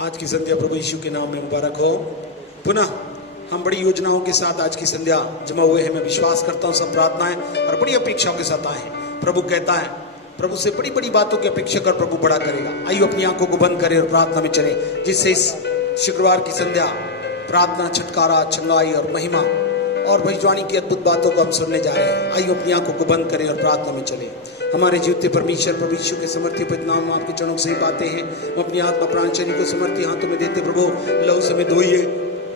आज की संध्या प्रभु यीशु के नाम में मुबारक हो। पुनः हम बड़ी योजनाओं के साथ आज की संध्या जमा हुए हैं। मैं विश्वास करता हूँ सब प्रार्थनाएं और बड़ी अपेक्षाओं के साथ आए हैं। प्रभु कहता है प्रभु से बड़ी बड़ी बातों की अपेक्षा कर प्रभु बड़ा करेगा। आइए अपनी आंखों को बंद करें और प्रार्थना में चले, जिससे इस शुक्रवार की संध्या प्रार्थना, छुटकारा, चंगाई और महिमा और भविष्यवाणी की अद्भुत बातों को हम सुनने जा रहे हैं। आइए अपनी आंखों को बंद करें और प्रार्थना में चले। हमारे जीवते परमेश्वर प्रभु यीशु के समर्थी पवित्र नाम में आपके चरणों से पाते हैं। हम अपनी आत्मा प्राण शरीर को समर्थी हाथों में देते प्रभु लहू से धोइए।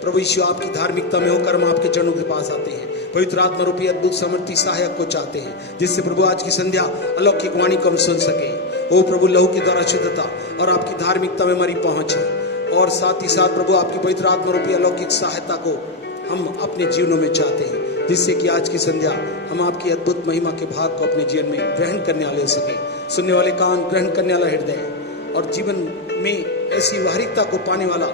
प्रभु यीशु आपकी धार्मिकता में होकर हम आपके चरणों के पास आते हैं। पवित्र आत्मा रूपी अद्भुत समर्थी सहायक को चाहते हैं, जिससे प्रभु आज की संध्या अलौकिक वाणी को हम सुन सके। ओ प्रभु, लहू के द्वारा शुद्धता और आपकी धार्मिकता में हमारी पहुंच और साथ ही साथ प्रभु आपकी पवित्र आत्मा रूपी अलौकिक सहायता को हम अपने जीवनों में चाहते हैं, जिससे कि आज की संध्या हम आपकी अद्भुत महिमा के भाग को अपने जीवन में ग्रहण करने वाले हो सके। सुनने वाले कान, ग्रहण करने वाला हृदय और जीवन में ऐसी वाहरिकता को पाने वाला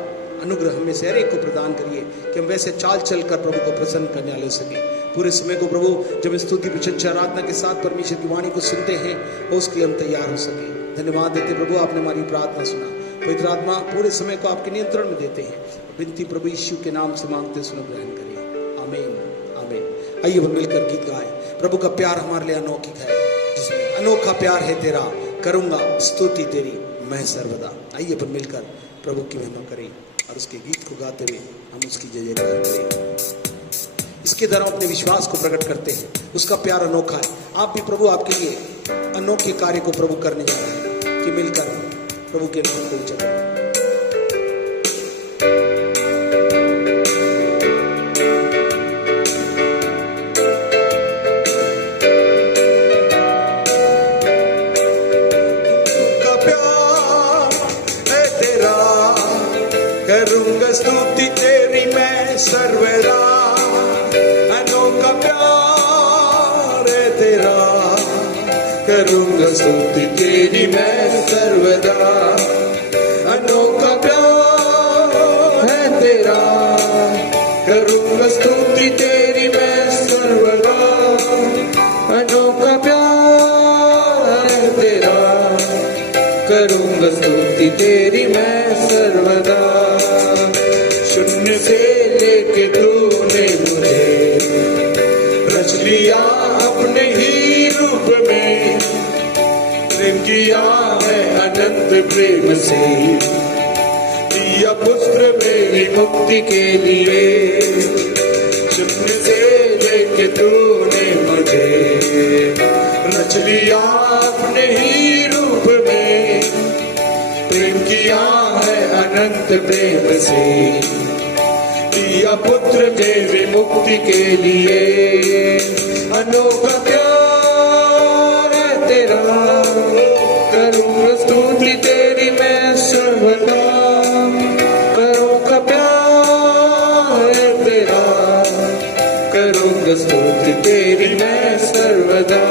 अनुग्रह हमें से हर एक को प्रदान करिए कि हम वैसे चाल चल कर प्रभु को प्रसन्न करने वाले हो सके। पूरे समय को प्रभु जब स्तुति, प्रशंसा, आराधना के साथ परमेश्वर की वाणी को सुनते हैं, उसके हम तैयार हो सके। धन्यवाद देते प्रभु, आपने हमारी प्रार्थना सुना। पवित्र आत्मा पूरे समय को आपके नियंत्रण में देते हैं। विनती प्रभु यीशु के नाम से मांगते सुनो, ग्रहण करिए। आमीन, आमीन। आइए हम मिलकर गीत गाएं। प्रभु का प्यार हमारे लिए अनोखिक है, जिसमें अनोखा प्यार है तेरा, करूंगा स्तुति तेरी मैं सर्वदा। आइए अपन मिलकर प्रभु की महिमा करें और उसके गीत को गाते हुए हम उसकी जय जयकार करें। इसके द्वारा अपने विश्वास को प्रकट करते हैं। उसका प्यार अनोखा है। आप भी प्रभु आपके लिए अनोखे कार्य को प्रभु करने जा रहे हैं कि मिलकर प्रभु के नाम को उजागर। करूंगा स्तुति तेरी मैं सर्वदा, अनोखा प्यार है तेरा। करूंगा स्तुति तेरी मैं सर्वदा, अनोखा प्यार है तेरा। करूंगा स्तुति तेरी मैं सर्वदा, अनोखा प्यार है तेरा। करूंगा स्तुति तेरी मैं सर्वदा। शून्य से लेके तूने मुझे रच लिया अपने ही रूप में। प्रेम किया है अनंत प्रेम से, दिया पुत्र मेरी मुक्ति के लिए। शून्य से लेके तूने मुझे रच लिया अपने ही रूप में। प्रेम किया है अनंत प्रेम से, दिया पुत्र मेरी मुक्ति के लिए। अनोखा प्यार है तेरा, करूंगा स्तुति तेरी मैं सर्वदा। अनोखा प्यार है तेरा, करूंगा स्तुति तेरी मैं सर्वदा।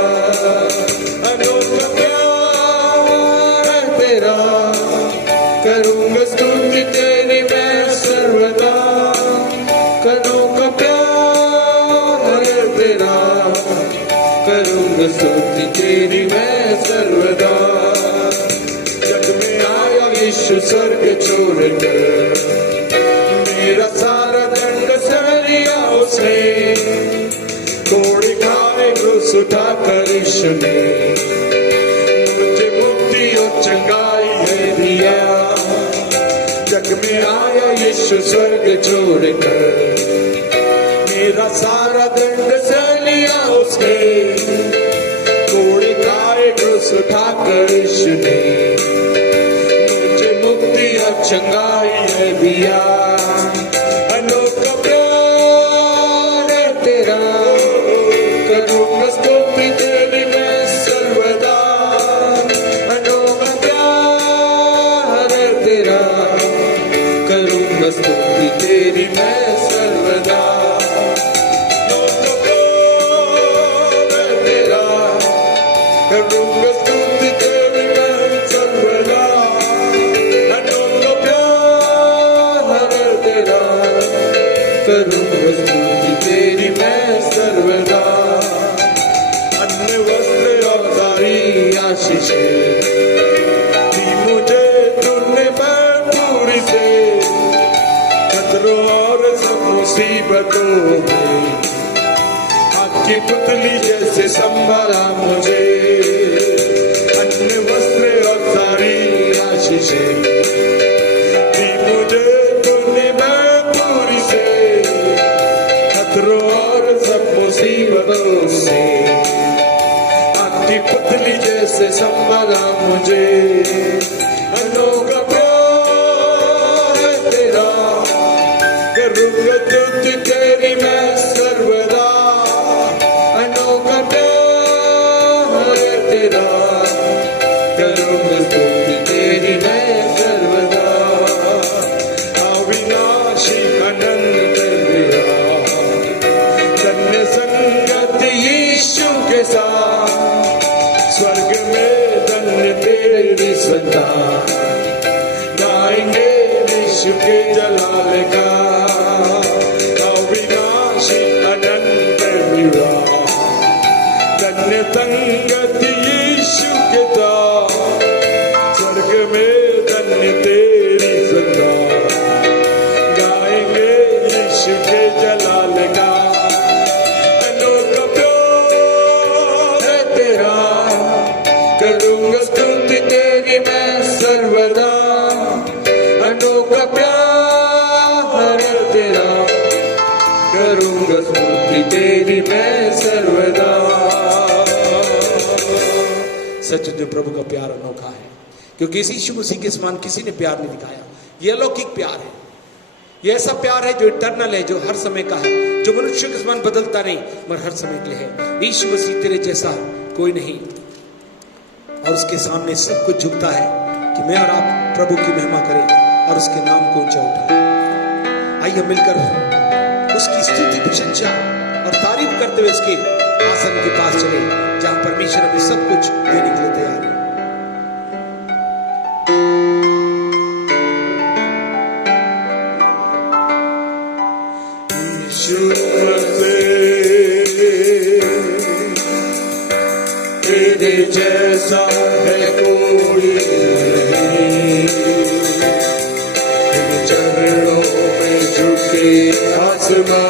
अनोखा प्यार है तेरा, करूंगा स्तुति तेरी मैं सर्वदा। अनोखा प्यार है तेरा, करूंगा स्तुति तेरी मैं सर्वदा। जग में आया यीशु स्वर्ग छोड़कर, मेरा सारा दंड सह लिया उसने। कोड़े खाए क्रूस उठाकर यीशु ने मुझे मुक्ति और चंगाई है दिया। जग में आया यीशु स्वर्ग छोड़कर, मेरा सारा दंड सह लिया उसने। कोड़े खाए क्रूस उठाकर यीशु ने मुझे मुक्ति और चंगाई है दिया। अनोखा प्यार है तेरा, करूंगा स्तुति तेरी मैं सर्वदा। अनोखा प्यार है तेरा, करूंगा स्तुति तेरी मैं सर्वदा। अनोखा प्यार है तेरा, करूंगा स्तुति तेरी मैं सर्वदा। अनोखा प्यार है तेरा, करूंगा स्तुति तेरी मैं सर्वदा। अन्न वस्त्र और सारी आशीष दी मुझे तूने भरपूरी से। आपकी पुतली जैसे संभाला मुझे, अन्न वस्त्र और सारी आशीषें दी मुझे तूने भरपूरी से, खतरों और सब मुसीबतों से आपकी पुतली जैसे संभाला मुझे। अनोखा प्यार है तेरा, करूंगा स्तुति तेरी मैं सर्वदा। अनोखा प्यार है तेरा, करूंगा स्तुति तेरी मैं सर्वदा। अविनाशी अनंत तेरा, धन्य संगत यीशु के साथ, स्वर्ग में धन्य तेरी संतान। गाएंगे यीशु के जलाल का, अविनाशी अनंत मेरा, धन्य संगत यीशु के साथ, स्वर्ग में धन्य तेरी संतान। गाएंगे यीशु के जलाल का। अनोखा प्यार है तेरा, करूंगा स्तुति तेरी मैं सर्वदा। अनोखा प्यार है तेरा, करूंगा स्तुति तेरी मैं सर्वदा। सच में प्रभु का प्यार अनोखा है, क्योंकि इस यीशु मसीह के समान किसी ने प्यार नहीं दिखाया। ये अलौकिक प्यार है, ये ऐसा प्यार है जो इटर्नल है, जो हर समय का है, जो मनुष्य के समान बदलता नहीं मगर हर समय के लिए है। यीशु मसीह तेरे जैसा कोई नहीं, और उसके सामने सब कुछ झुकता है कि मैं और आप प्रभु की महिमा करें और उसके नाम को ऊंचा उठाएं। आइए मिलकर उसकी स्तुति प्रशंसा और तारीफ करते हुए उसके आसन के पास चले, जहां परमेश्वर हमें सब कुछ देने के लिए तैयार है। तेरे जैसा है कोई नहीं, तेरे चरणों में झुके आसमां,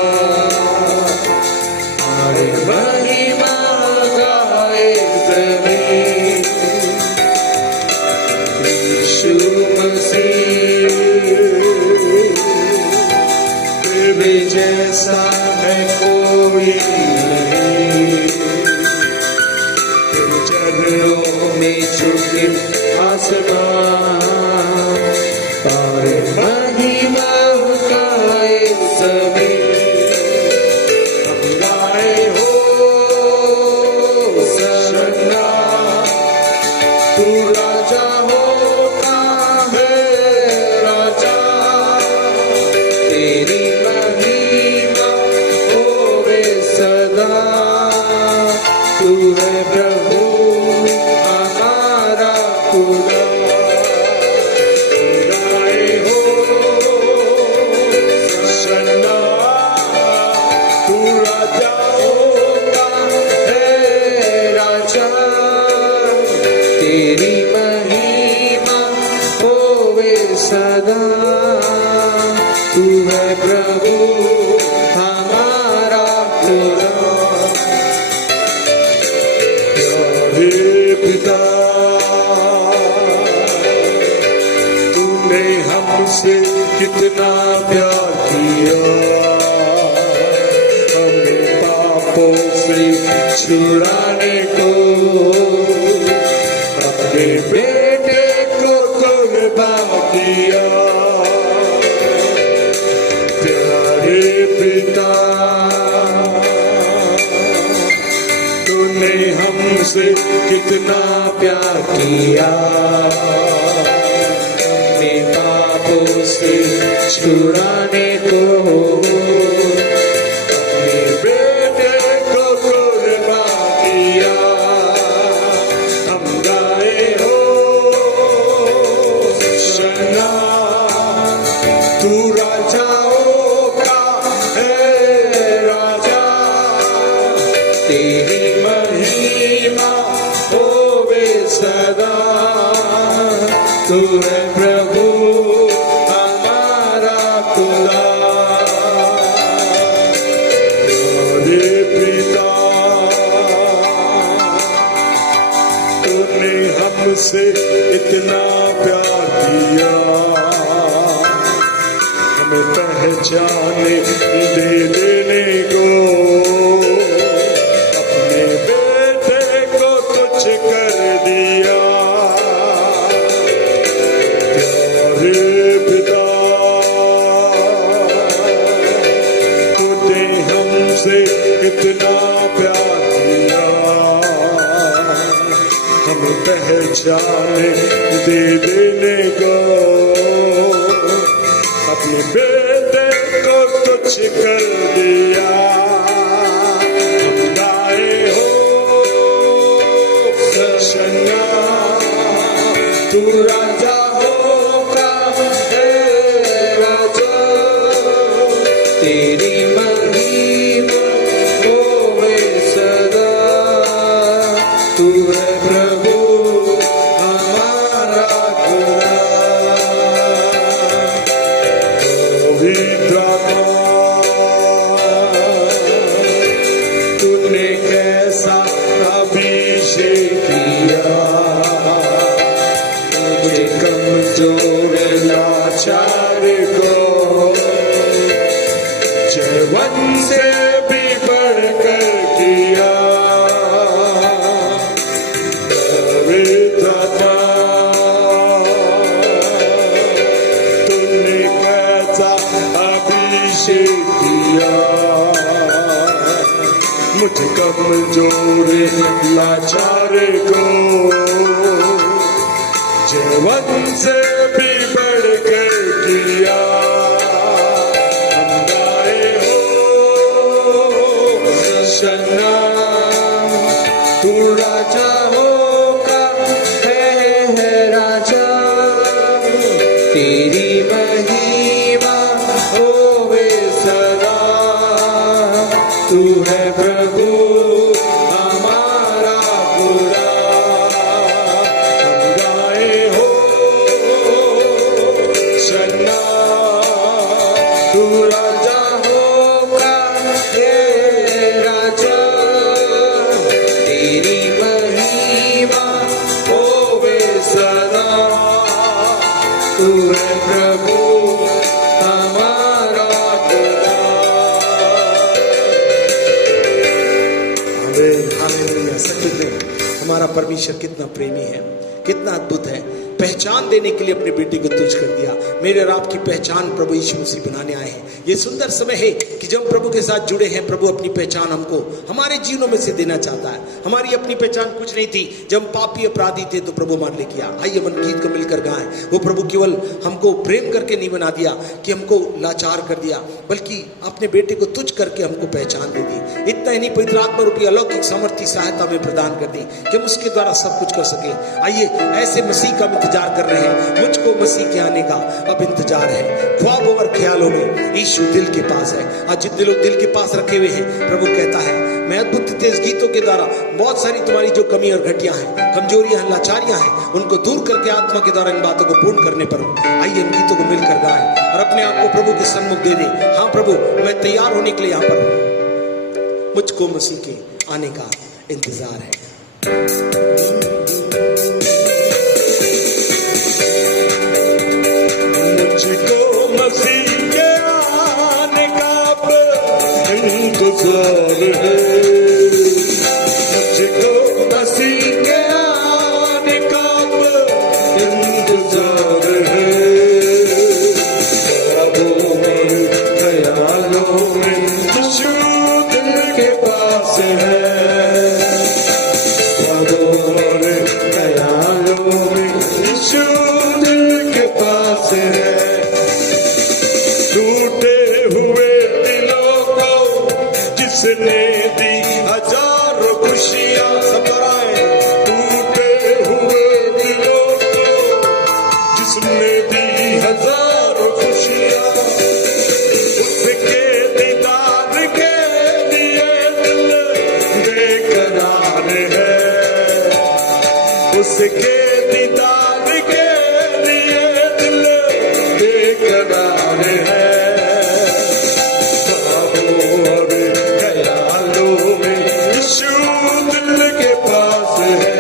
हमारे महिमा गाए ज़मीं। यीशु मसीह तेरे जैसा है कोई नहीं, तेरे चरणों में झुके आसमां, तारे महिमा गाए ज़मीं। हम गाए हो सन्ना, तू राजा होता है राजा, तेरी महिमा होवे सदा। तू है प्रभु हमारा खुदा, गाए हो सन्ना, तू राजा होता है राजा, तेरी महिमा होवे सदा। तू है प्रभु हमारा खुदा। प्यारे पिता, तूने हमसे कितना प्यार किया, हमें पापों से छुड़ाने को अपने बेटे को कुर्बान किया। प्यारे पिता, तूने हमसे कितना प्यार किया, अपने पापों से छुड़ाने को अपने बेटे को कुर्बान किया। हम गाए हो सन्ना, तू राजाओं का है राजा, तेरी महिमा होवे सदा। तू है प्रभु हमारा खुदा। प्यारे पिता, हमसे इतना प्यार किया, हमें पहचाने दे देने को, अपने बेटे को तुझ कर दिया। प्यारे पिता, तूने हमसे इतना प्यार किया, हमें पहचाने दे देने को, अपने बेटे को तुझ कर दिया। हम गाए हो सना, तू राजा होगा, हे राजा, तेरी महिमा होवे सदा। तू है प्रभु हमारा खुदा। तूने कैसा अभिषेक किया, मुझे कमजोर लाचार को जवन से भी बढ़कर किया। तूने कैसा अभिषेक किया, मुझे कमजोर लाचार को जवन से भी बढ़कर किया। हम गाए हो सना, तू राजा होगा, है राजा, तेरी महिमा होवे सदा। तू है प्रभु हमारा खुदा। हम गाए हो सना, तू राजा होगा, हे राजा, तेरी महिमा होवे सदा। तू है प्रभु हमारा खुदा। हालेलुया। सच में हमारा परमेश्वर कितना प्रेमी है, कितना अद्भुत है। पहचान देने के लिए अपने बेटे को तुझ कर दिया। मेरे और आपकी पहचान प्रभु यीशु मसीह बनाने आए हैं। ये सुंदर समय है कि जब प्रभु के साथ जुड़े हैं, प्रभु अपनी पहचान हमको हमारे जीवनों में से देना चाहता है। हमारी अपनी पहचान कुछ नहीं थी, जब हम पापी अपराधी थे तो प्रभु हमारे लिए किया। आइए मन गीत को मिलकर गाएं। वो प्रभु केवल हमको प्रेम करके नहीं बना दिया कि हमको लाचार कर दिया, बल्कि अपने बेटे को तुझ करके हमको पहचान दे दी। इतना ही नहीं, पवित्र आत्मा रूपी अलौकिक सामर्थ्य सहायता में प्रदान कर दी कि हम उसके द्वारा सब कुछ कर सके। आइए ऐसे मसीह का इंतजार कर रहे हैं। मुझको मसीह के आने का अब इंतजार है। ख्वाबों और ख्यालों में यीशु दिल के पास है। आज जितने लोग दिल के पास रखे हुए हैं, प्रभु कहता है मैं अद्भुत तेज गीतों के द्वारा बहुत सारी तुम्हारी जो कमी और घटियां हैं, कमजोरियां हैं, लाचारियां हैं, उनको दूर करके आत्मा के द्वारा इन बातों को पूर्ण करने पर हूं। आइए इन गीतों को मिलकर गाएं और अपने आप को प्रभु के सन्मुख दे दें। हाँ प्रभु, मैं तैयार होने के लिए यहाँ पर हूं। मुझको मसीह के आने का इंतजार है। मुझको मसीह के आने का इंतजार है। मुझको मसीह के आने का इंतजार है। ख्वाबों में ख्यालों में यीशु दिल के पास है। ख्वाबों में ख्यालों में यीशु दिल के पास है। टूटे हुए दिलों को जिसने दी हजारों खुशियां, सब दोहराएं। टूटे हुए दिलों को जिसने दी हजारों खुशियां, उसके दीदार के लिए दिल बेकरार है। उसके दीदार के लिए दिल बेकरार है। ख्यालों में यीशु दिल के पास है।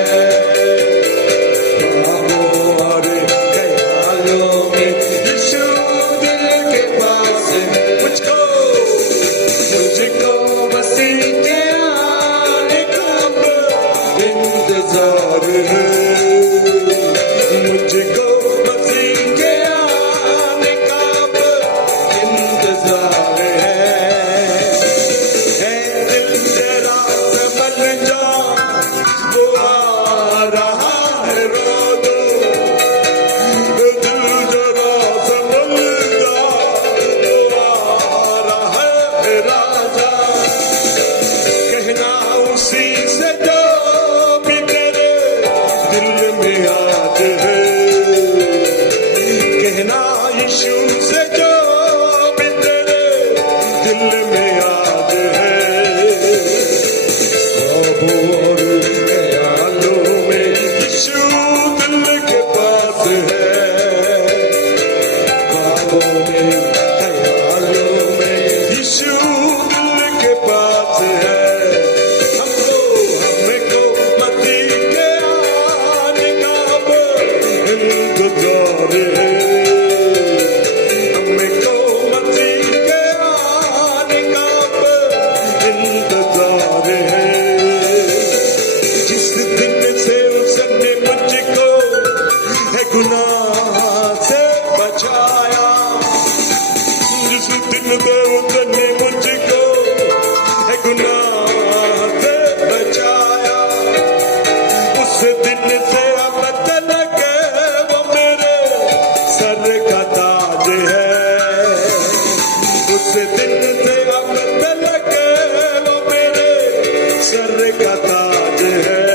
का ताज है।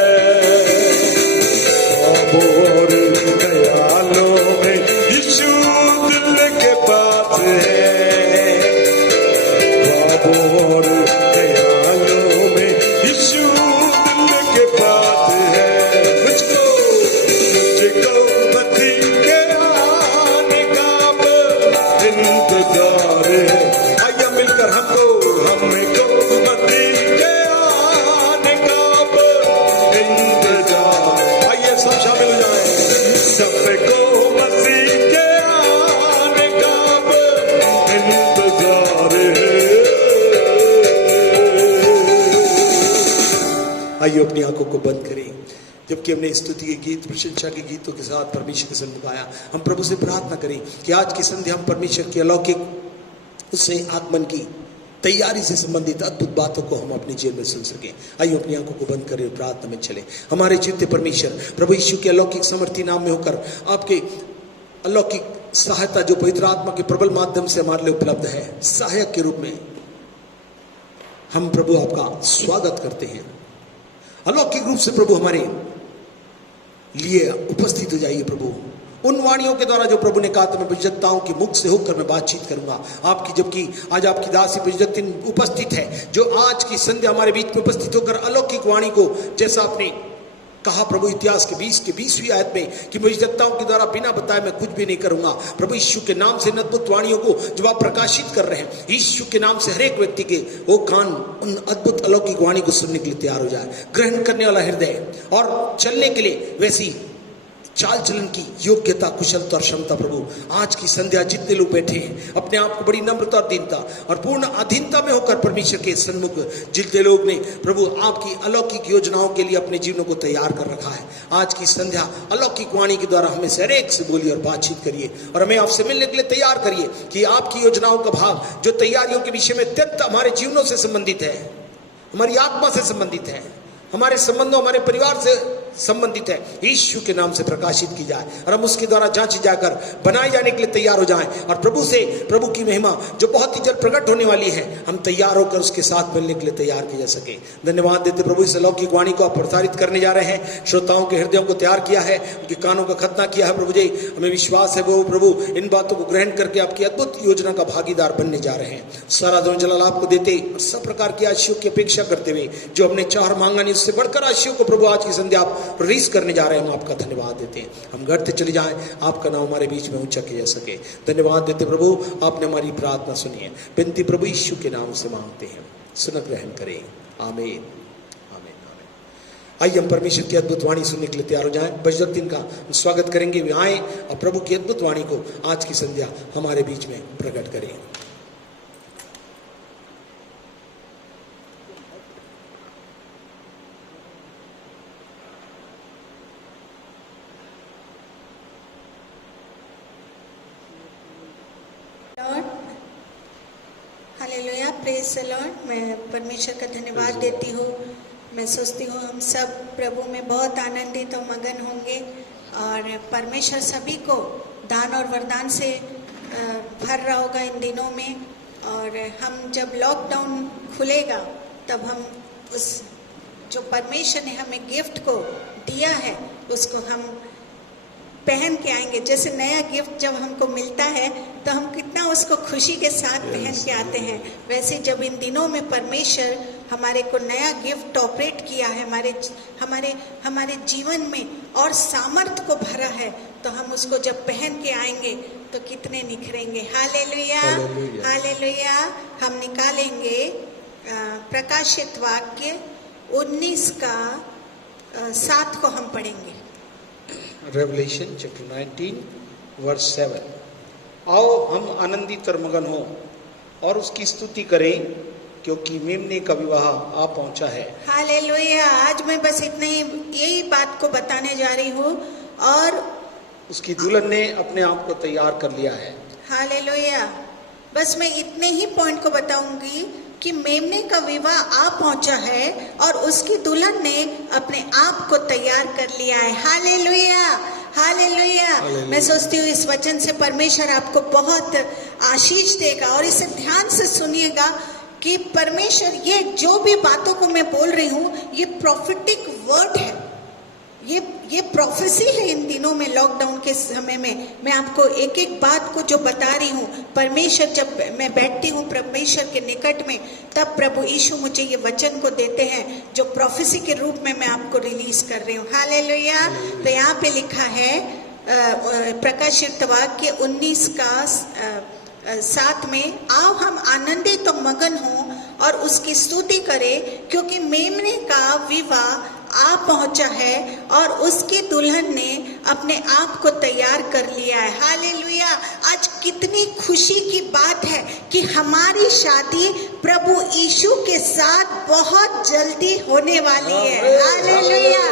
और ख्यालों में यीशु दिल के पास है। और ख्यालों में यीशु दिल के पास है। मुझको मसीह के आने का इंतजार है। आइए मिलकर हमको मसीह के आने का इंतजार। आइए सब शामिल हो जाए। सबको मसीह के आने का इंतजार है। आइए अपनी आंखों को बंद करें। जबकि हमने स्तुति के गीत, प्रशंसा के गीतों के साथ परमेश्वर के सन्मुख आया, हम प्रभु से प्रार्थना करें कि आज की संध्या हम परमेश्वर के अलौकिक उससे आगमन की तैयारी से संबंधित अद्भुत बातों को हम अपने जीवन में सुन सकें। आइए अपनी आंखों को बंद करें और प्रार्थना में चले। हमारे जीवित परमेश्वर प्रभु यीशु के अलौकिक समर्थी नाम में होकर आपके अलौकिक सहायता जो पवित्र आत्मा के प्रबल माध्यम से हमारे लिए उपलब्ध है, सहायक के रूप में हम प्रभु आपका स्वागत करते हैं। अलौकिक रूप से प्रभु हमारे लिए उपस्थित हो जाइए। प्रभु उन वाणियों के द्वारा जो प्रभु ने कहा था, मैं विजेताओं के मुख से होकर मैं बातचीत करूंगा आपकी। जबकि आज आपकी दासी विजेतिन उपस्थित है, जो आज की संध्या हमारे बीच में उपस्थित होकर अलौकिक वाणी को, जैसा आपने कहा प्रभु इतिहास के 20वीं आयत में कि विजेताओं के द्वारा बिना बताए मैं कुछ भी नहीं करूंगा। प्रभु यीशु के नाम से अद्भुत वाणियों को जब आप प्रकाशित कर रहे हैं, यीशु के नाम से हर एक व्यक्ति के वो कान उन अद्भुत अलौकिक वाणी को सुनने के लिए तैयार हो जाए। ग्रहण करने वाला हृदय और चलने के लिए वैसी चाल चलन की योग्यता, कुशलता और क्षमता प्रभु आज की संध्या जितने लोग बैठे हैं, अपने आप को बड़ी नम्रता और दीनता और पूर्ण अधीनता में होकर परमेश्वर के सन्मुख जितने लोग ने प्रभु आपकी अलौकिक योजनाओं के लिए अपने जीवनों को तैयार कर रखा है, आज की संध्या अलौकिक वाणी के द्वारा हमें से हर एक से बोलिए और बातचीत करिए और हमें आपसे मिलने के लिए तैयार करिए कि आपकी योजनाओं का भाग जो तैयारियों के विषय में अत्यंत हमारे जीवनों से संबंधित है, हमारी आत्मा से संबंधित है, हमारे संबंधों, हमारे परिवार से संबंधित है, यीशु के नाम से प्रकाशित की जाए और हम उसके द्वारा जांची जाकर बनाए जाने के लिए तैयार हो जाएं और प्रभु से प्रभु की महिमा जो बहुत ही जल्द प्रकट होने वाली है, हम तैयार होकर उसके साथ मिलने के लिए तैयार किया जा सके। धन्यवाद देते प्रभु इस अलौकिक वाणी को आप प्रसारित करने जा रहे हैं, श्रोताओं के हृदयों को तैयार किया है, उनके कानों का खतना किया है। प्रभु जी हमें विश्वास है वो प्रभु इन बातों को ग्रहण करके आपकी अद्भुत योजना का भागीदार बनने जा रहे हैं। सारा धन जलाल आपको देते और सब प्रकार की आशीषों की अपेक्षा करते हुए जो हमने चार मांगा नहीं उससे बढ़कर आशीषों को प्रभु आज की संध्या आप रिलीज करने जा रहे हैं, हम आपका धन्यवाद देते हैं। हम घटते चले जाएं, आपका नाम हमारे बीच में ऊंचा किया जा सके। धन्यवाद देते प्रभु, आपने हमारी प्रार्थना सुनी है, बिनती प्रभु यीशु के नाम से मांगते हैं, सुन ग्रहण करें। आमीन आमीन आमीन। आइए हम परमेश्वर की अद्भुत वाणी सुनने के लिए तैयार हो जाएं। बजरतीन का स्वागत करेंगे, वे आए और प्रभु की अद्भुत वाणी को आज की संध्या हमारे बीच में प्रकट करें। Hallelujah, praise the Lord. मैं परमेश्वर का धन्यवाद देती हूँ। मैं सोचती हूँ हम सब प्रभु में बहुत आनंदित और मगन होंगे और परमेश्वर सभी को दान और वरदान से भर रहा होगा इन दिनों में। और हम जब लॉकडाउन खुलेगा तब हम उस जो परमेश्वर ने हमें गिफ्ट को दिया है उसको हम पहन के आएंगे। जैसे नया गिफ्ट जब हमको मिलता है तो हम कितना उसको खुशी के साथ पहन के आते हैं, वैसे जब इन दिनों में परमेश्वर हमारे को नया गिफ्ट ऑपरेट किया है, हमारे जीवन में और सामर्थ्य को भरा है, तो हम उसको जब पहन के आएंगे तो कितने निखरेंगे। Hallelujah hallelujah. हम निकालेंगे प्रकाशित वाक्य 19 का 7 को हम पढ़ेंगे। Revelation chapter 19 verse 7। आओ हम आनंदित और मगन हो और उसकी स्तुति करें क्योंकि मेमने का विवाह आ पहुंचा है। हालेलुया। आज मैं बस इतने यही बात को बताने जा रही हूँ और उसकी दुल्हन ने अपने आप को तैयार कर लिया है। हालेलुया। बस मैं इतने ही पॉइंट को बताऊंगी कि मेमने का विवाह आ पहुंचा है और उसकी दुल्हन ने अपने आप को तैयार कर लिया है। Hallelujah hallelujah. मैं सोचती हूँ इस वचन से परमेश्वर आपको बहुत आशीष देगा और इसे ध्यान से सुनिएगा कि परमेश्वर, ये जो भी बातों को मैं बोल रही हूँ ये प्रोफेटिक वर्ड है, ये प्रोफेसी है। इन दिनों में लॉकडाउन के समय में मैं आपको एक एक बात को जो बता रही हूँ, परमेश्वर, जब मैं बैठती हूँ परमेश्वर के निकट में, तब प्रभु यीशु मुझे ये वचन को देते हैं जो प्रोफेसी के रूप में मैं आपको रिलीज कर रही हूँ। हालेलुया। तो यहाँ पे लिखा है प्रकाशित वाक्य 19 का 7 में, आओ हम आनंदित तो मगन हों और उसकी स्तुति करें, क्योंकि मेमने का विवाह आ पहुंचा है और उसकी दुल्हन ने अपने आप को तैयार कर लिया है। हालेलुया। आज कितनी खुशी की बात है कि हमारी शादी प्रभु यीशु के साथ बहुत जल्दी होने वाली है। हालेलुया।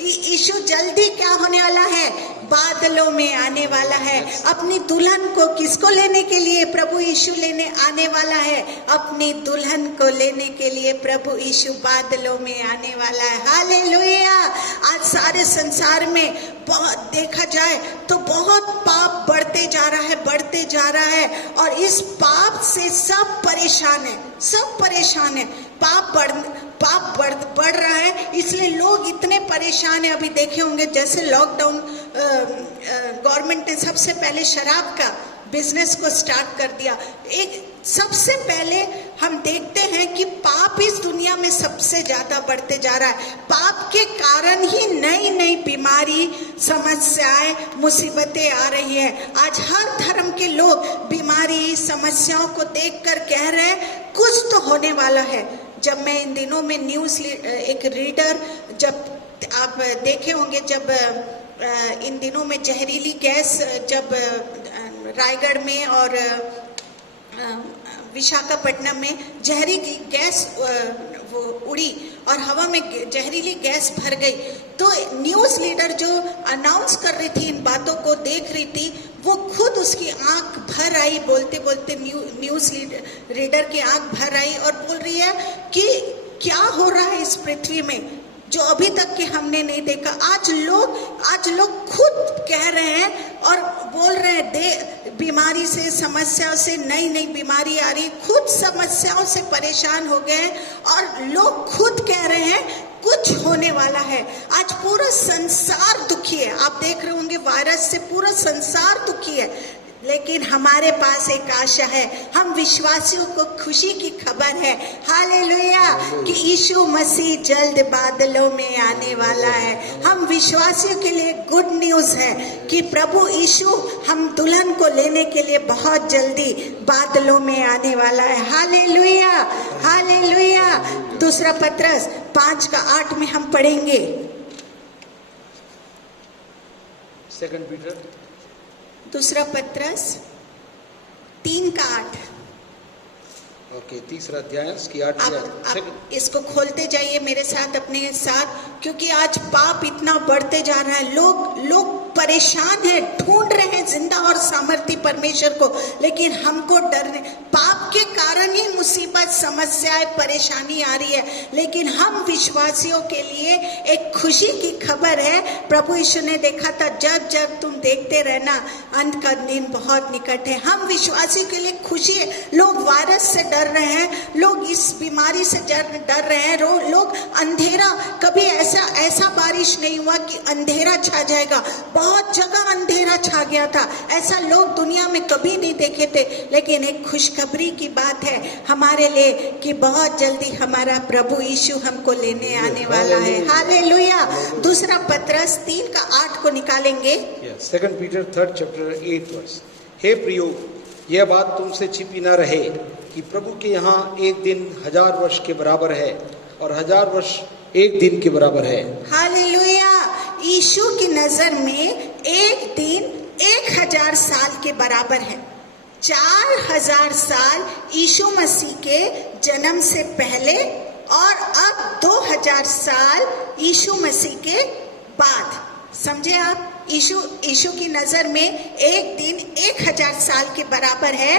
यीशु जल्दी क्या होने वाला है? बादलों में आने वाला है। अपनी दुल्हन को किसको लेने के लिए प्रभु यीशु लेने आने वाला है? अपनी दुल्हन को लेने के लिए प्रभु यीशु बादलों में आने वाला है। हालेलुया। आज सारे संसार में बहुत देखा जाए तो बहुत पाप बढ़ते जा रहा है और इस पाप से सब परेशान है। पाप बढ़ रहा है, इसलिए लोग इतने परेशान हैं। अभी देखे होंगे जैसे लॉकडाउन, गवर्नमेंट ने सबसे पहले शराब का बिजनेस को स्टार्ट कर दिया। सबसे पहले हम देखते हैं कि पाप इस दुनिया में सबसे ज्यादा बढ़ते जा रहा है। पाप के कारण ही नई नई बीमारी, समस्याएं, मुसीबतें आ रही हैं। आज हर धर्म के लोग बीमारी, समस्याओं को देखकर कह रहे हैं कुछ तो होने वाला है। जब मैं इन दिनों में न्यूज़ एक रीडर, जब आप देखे होंगे, जब इन दिनों में जहरीली गैस जब रायगढ़ में और विशाखापट्टनम में जहरीली गैस वो उड़ी और हवा में जहरीली गैस भर गई, तो न्यूज़ लीडर जो अनाउंस कर रही थी, इन बातों को देख रही थी, वो खुद उसकी आंख भर आई। बोलते बोलते न्यूज़ रीडर की आंख भर आई और बोल रही है कि क्या हो रहा है इस पृथ्वी में जो अभी तक के हमने नहीं देखा। आज लोग खुद कह रहे हैं और बोल रहे हैं, बीमारी से, समस्याओं से, नई नई बीमारी आ रही, खुद समस्याओं से परेशान हो गए और लोग खुद कह रहे हैं कुछ होने वाला है। आज पूरा संसार दुखी है। आप देख रहे होंगे वायरस से पूरा संसार दुखी है, लेकिन हमारे पास एक आशा है। हम विश्वासियों को खुशी की खबर है, हालेलुया, कि यीशु मसीह जल्द बादलों में आने वाला है। हम विश्वासियों के लिए गुड न्यूज़ है कि प्रभु यीशु हम दुल्हन को लेने के लिए बहुत जल्दी बादलों में आने वाला है। Hallelujah, hallelujah. दूसरा पत्रस 5:8 में हम पढ़ेंगे। सेकंड पीटर, दूसरा पत्रस 3:8। ओके, तीसरा अध्याय उसकी 8। आप इसको खोलते जाइए मेरे साथ, अपने साथ, क्योंकि आज पाप इतना बढ़ते जा रहा है। लोग परेशान हैं, ढूंढ रहे हैं जिंदा और सामर्थी परमेश्वर को, लेकिन हमको डरने, पाप के कारण ही मुसीबत, समस्याएं, परेशानी आ रही है। लेकिन हम विश्वासियों के लिए एक खुशी की खबर है। प्रभु यीशु ने देखा था, जब जब तुम देखते रहना, अंत का दिन बहुत निकट है। हम विश्वासी के लिए खुशी है। लोग वायरस से डर रहे हैं, लोग इस बीमारी से डर रहे हैं, लोग अंधेरा, कभी ऐसा बारिश नहीं हुआ कि अंधेरा छा जाएगा। बहुत जगह अंधेरा छा गया था, ऐसा लोग दुनिया में कभी नहीं देखे थे। लेकिन एक खुशखबरी की बात है हमारे लिए कि बहुत जल्दी हमारा प्रभु यीशु हमको लेने आने वाला है। हालेलुया। दूसरा पत्रस 3:8 को निकालेंगे। Second Peter 3rd chapter 8 verse। हे प्रियो, यह बात तुमसे छिपी न रहे कि प्रभु के यहाँ एक दिन 1000 वर्ष के बराबर है और 1000 वर्ष एक दिन के बराबर है। हालेलुया। यीशु की नजर में एक दिन 1000 साल के बराबर है। 4000 साल यीशु मसीह के जन्म से पहले और अब 2000 साल यीशु मसीह के बाद। समझे आप? यीशु की नजर में एक दिन 1000 साल के बराबर है।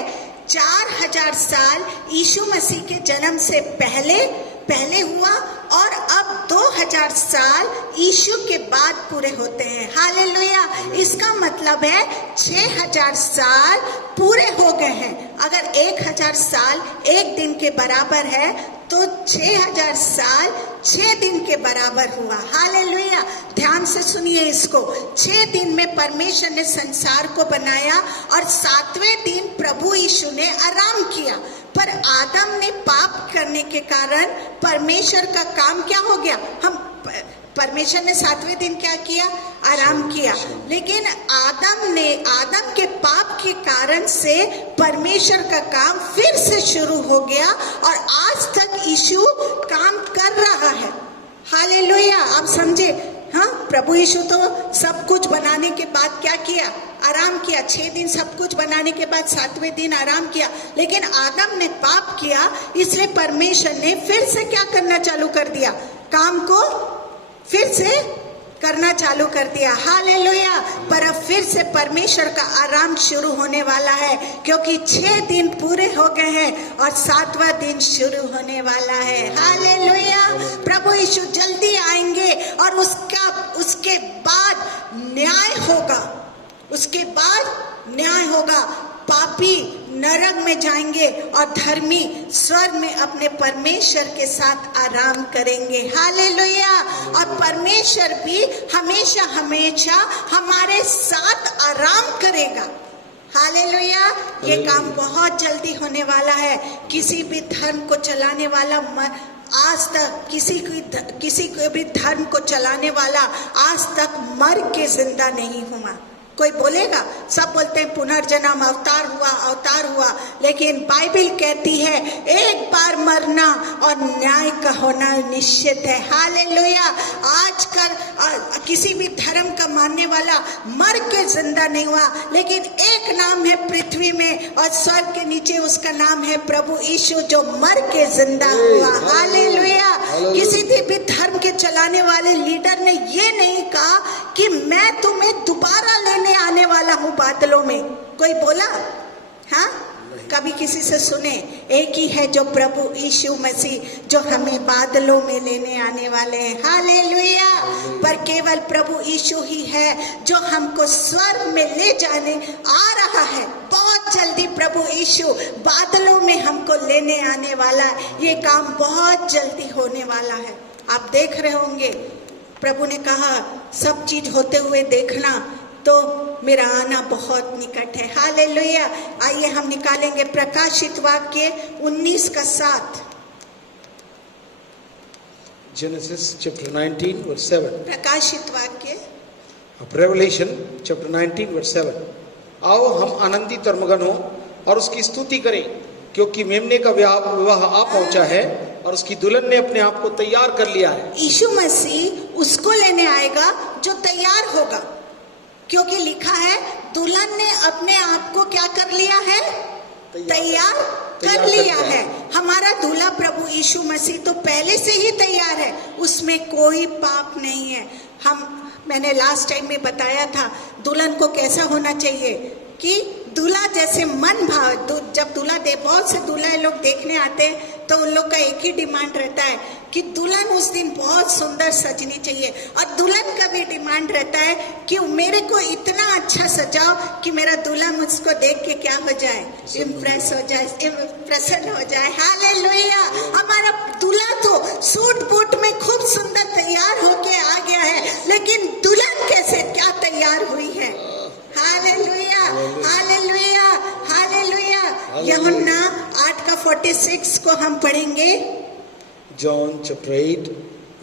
4000 साल यीशु मसीह के जन्म से पहले हुआ और अब 2000 6000 साल यीशु के बाद पूरे होते हैं। हालेलुया। इसका मतलब है 6000 साल पूरे हो गए हैं। अगर 1000 साल एक दिन के बराबर है तो 6000 साल 6 दिन के बराबर हुआ। हालेलुया। ध्यान से सुनिए इसको। 6 दिन में परमेश्वर ने संसार को बनाया और 7वें दिन प्रभु यीशु ने आराम किया। पर आदम ने पाप करने के कारण परमेश्वर का काम क्या हो गया? परमेश्वर ने 7वें दिन क्या किया? आराम किया। लेकिन आदम के पाप के कारण से परमेश्वर का काम फिर से शुरू हो गया और आज तक यीशु काम कर रहा है। हालेलुया। आप समझे? हाँ, प्रभु यीशु तो सब कुछ बनाने के बाद क्या किया? आराम किया। 6 दिन सब कुछ बनाने के बाद 7वें दिन आराम किया। लेकिन आदम ने पाप किया, इसलिए परमेश्वर ने फिर से क्या करना चालू कर दिया? काम को फिर से करना चालू कर दिया। हालेलुया। पर अब फिर से परमेश्वर का आराम शुरू होने वाला है, क्योंकि 6 दिन पूरे हो गए हैं और 7वां दिन शुरू होने वाला है। हालेलुया। प्रभु यीशु जल्दी आएंगे और उसके बाद न्याय होगा। उसके बाद न्याय होगा। पापी नरक में जाएंगे और धर्मी स्वर्ग में अपने परमेश्वर के साथ आराम करेंगे। हालेलुया। और परमेश्वर भी हमेशा हमेशा हमारे साथ आराम करेगा। हालेलुया। ये काम बहुत जल्दी होने वाला है। किसी भी धर्म को चलाने वाला आज तक किसी को भी धर्म को चलाने वाला आज तक मर के जिंदा नहीं हुआ। कोई बोलेगा, सब बोलते हैं पुनर्जन्म, अवतार हुआ, लेकिन बाइबल कहती है एक बार मरना और न्याय का होना निश्चित है। हालेलुया। आजकल किसी भी धर्म का मानने वाला मर के जिंदा नहीं हुआ, लेकिन एक नाम है पृथ्वी में और स्वर्ग के नीचे, उसका नाम है प्रभु यीशु, जो मर के जिंदा हुआ। हालेलुया। किसी भी धर्म के चलाने वाले लीडर ने ये नहीं कहा कि मैं तुम्हें दोबारा लेने आने वाला हूं बादलों में। कोई बोला? हाँ, कभी किसी से सुने? एक ही है जो प्रभु यीशु मसीह, जो हमें बादलों में लेने आने वाले हैं। हालेलुया। पर केवल प्रभु यीशु ही है जो हमको स्वर्ग में ले जाने आ रहा है। बहुत जल्दी प्रभु यीशु बादलों में हमको लेने आने वाला है। ये काम बहुत जल्दी होने वाला है। आप देख रहे होंगे, प्रभु ने कहा सब चीज होते हुए देखना, तो मेरा आना बहुत निकट है। हालेलुया। आइए हम निकालेंगे प्रकाशित वाक्य 19:7। Genesis chapter 19 verse 7. प्रकाशित वाक्य Revelation chapter 19 verse 7. आओ हम आनंदित और मगन हो और उसकी स्तुति करें, क्योंकि मेमने का विवाह आ पहुंचा है और उसकी दुल्हन ने अपने आप को तैयार कर लिया है। यीशु मसीह उसको लेने आएगा जो तैयार होगा, क्योंकि लिखा है दुल्हन ने अपने आप को क्या कर लिया है? तैयार कर लिया है। हमारा दूल्हा प्रभु यीशु मसीह तो पहले से ही तैयार है, उसमें कोई पाप नहीं है। मैंने लास्ट टाइम में बताया था दुल्हन को कैसा होना चाहिए, कि दूल्हा जैसे मन भाव, जब दूल्हा बहुत से दूल्हा लोग देखने आते हैं तो उन लोग का एक ही डिमांड रहता है कि दुल्हन उस दिन बहुत सुंदर सजनी चाहिए, और दुल्हन का भी डिमांड रहता है कि मेरे को इतना अच्छा सजाओ कि मेरा दूल्हा मुझको देख के क्या हो जाए? इम्प्रेस हो जाए, प्रसन्न हो जाए। हालेलुया। हमारा दूल्हा तो सूट बूट में खूब सुंदर तैयार होके आ गया है, लेकिन दुल्हन कैसे क्या तैयार हुई है? हालेलुया। हालेलुया। हालेलुया। यूहन्ना 8:46 को हम पढ़ेंगे। John chapter 8